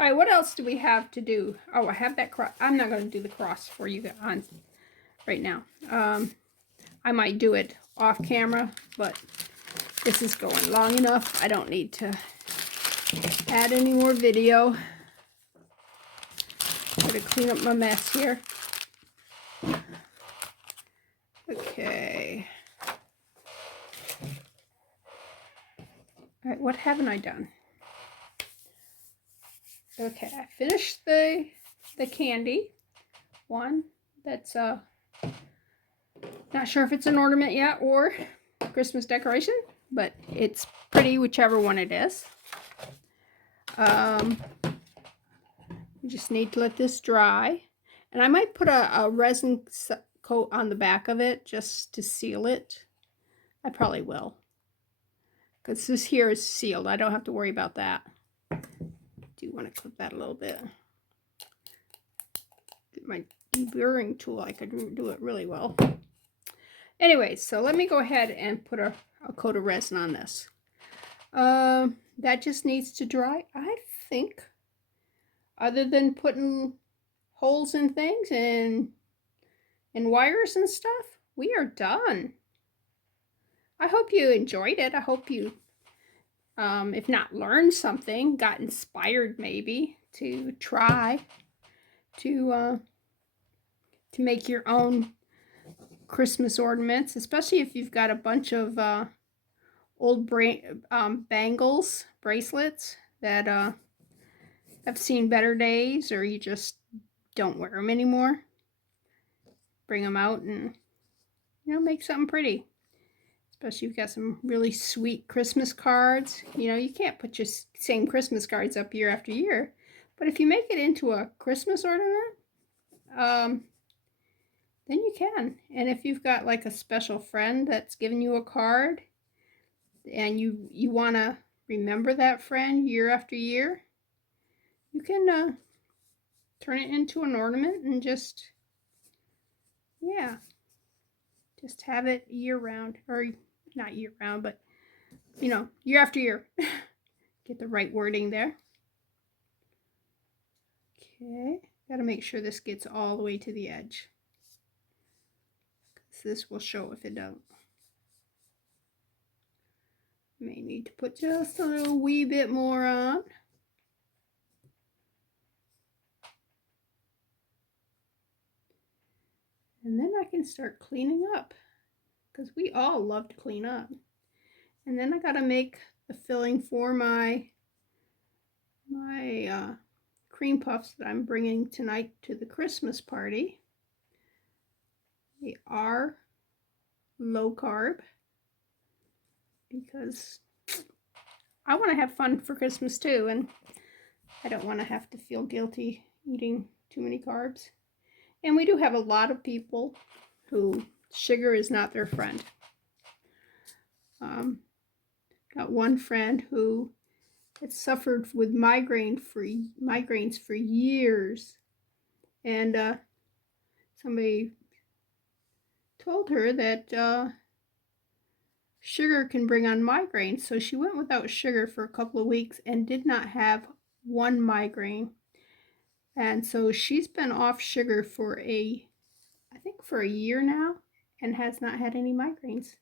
right, what else do we have to do? Oh, I have that cross. I'm not going to do the cross for you on right now. I might do it off camera, but this is going long enough. I don't need to add any more video. I'm going to clean up my mess here. Okay. All right, what haven't I done? Okay, I finished the candy one. That's not sure if it's an ornament yet or Christmas decoration, but it's pretty whichever one it is. You just need to let this dry, and I might put a resin coat on the back of it just to seal it. I probably will, because this here is sealed. I don't have to worry about that. I do want to clip that a little bit. Get my deburring tool, I could do it really well. Anyway, so let me go ahead and put a coat of resin on this. That just needs to dry, I think. Other than putting holes in things and wires and stuff, we are done. I hope you enjoyed it. I hope you, if not learned something, got inspired maybe to try to make your own Christmas ornaments, especially if you've got a bunch of old bangles, bracelets that have seen better days, or you just don't wear them anymore. Bring them out and, you know, make something pretty. Especially if you've got some really sweet Christmas cards. You know, you can't put your same Christmas cards up year after year. But if you make it into a Christmas ornament, then you can. And if you've got like a special friend that's giving you a card and you want to remember that friend year after year, you can turn it into an ornament and just, yeah, just have it year round, or not year round, but, you know, year after year. Get the right wording there. Okay, got to make sure this gets all the way to the edge, because this will show if it don't. May need to put just a little wee bit more on. And then I can start cleaning up. because we all love to clean up. And then I gotta make the filling for my cream puffs that I'm bringing tonight to the Christmas party. They are low carb because I want to have fun for Christmas too, and I don't want to have to feel guilty eating too many carbs. And we do have a lot of people who sugar is not their friend. Got one friend who had suffered with migraines for years, and somebody told her that sugar can bring on migraines, so she went without sugar for a couple of weeks and did not have one migraine. And so she's been off sugar for I think for a year now, and has not had any migraines.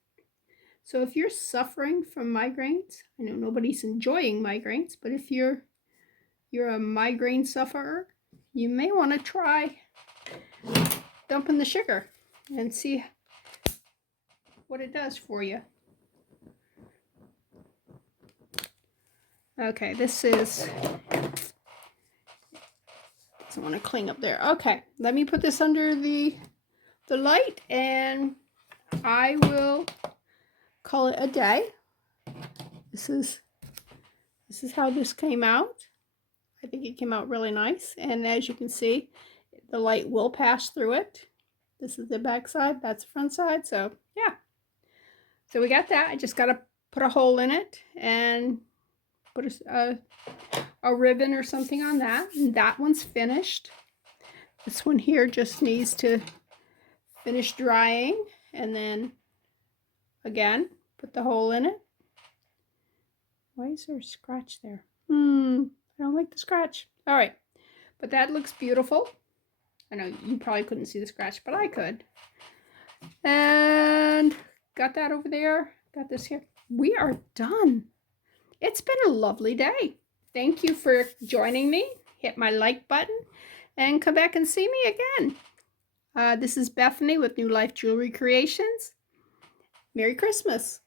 So if you're suffering from migraines, I know nobody's enjoying migraines, but if you're a migraine sufferer, you may want to try dumping the sugar and see what it does for you. Okay, this is, doesn't want to cling up there. Okay, let me put this under the light and I will call it a day. This is how this came out. I think it came out really nice, and as you can see, the light will pass through it. This is the back side, that's the front side, so yeah. So we got that. I just got to put a hole in it and put a ribbon or something on that, and that one's finished. This one here just needs to finish drying, and then again put the hole in it. Why is there a scratch there? I don't like the scratch. All right, but that looks beautiful. I know you probably couldn't see the scratch, but I could. And got that over there. Got this here. We are done. It's been a lovely day. Thank you for joining me. Hit my like button and come back and see me again. This is Bethany with New Life Jewelry Creations. Merry Christmas.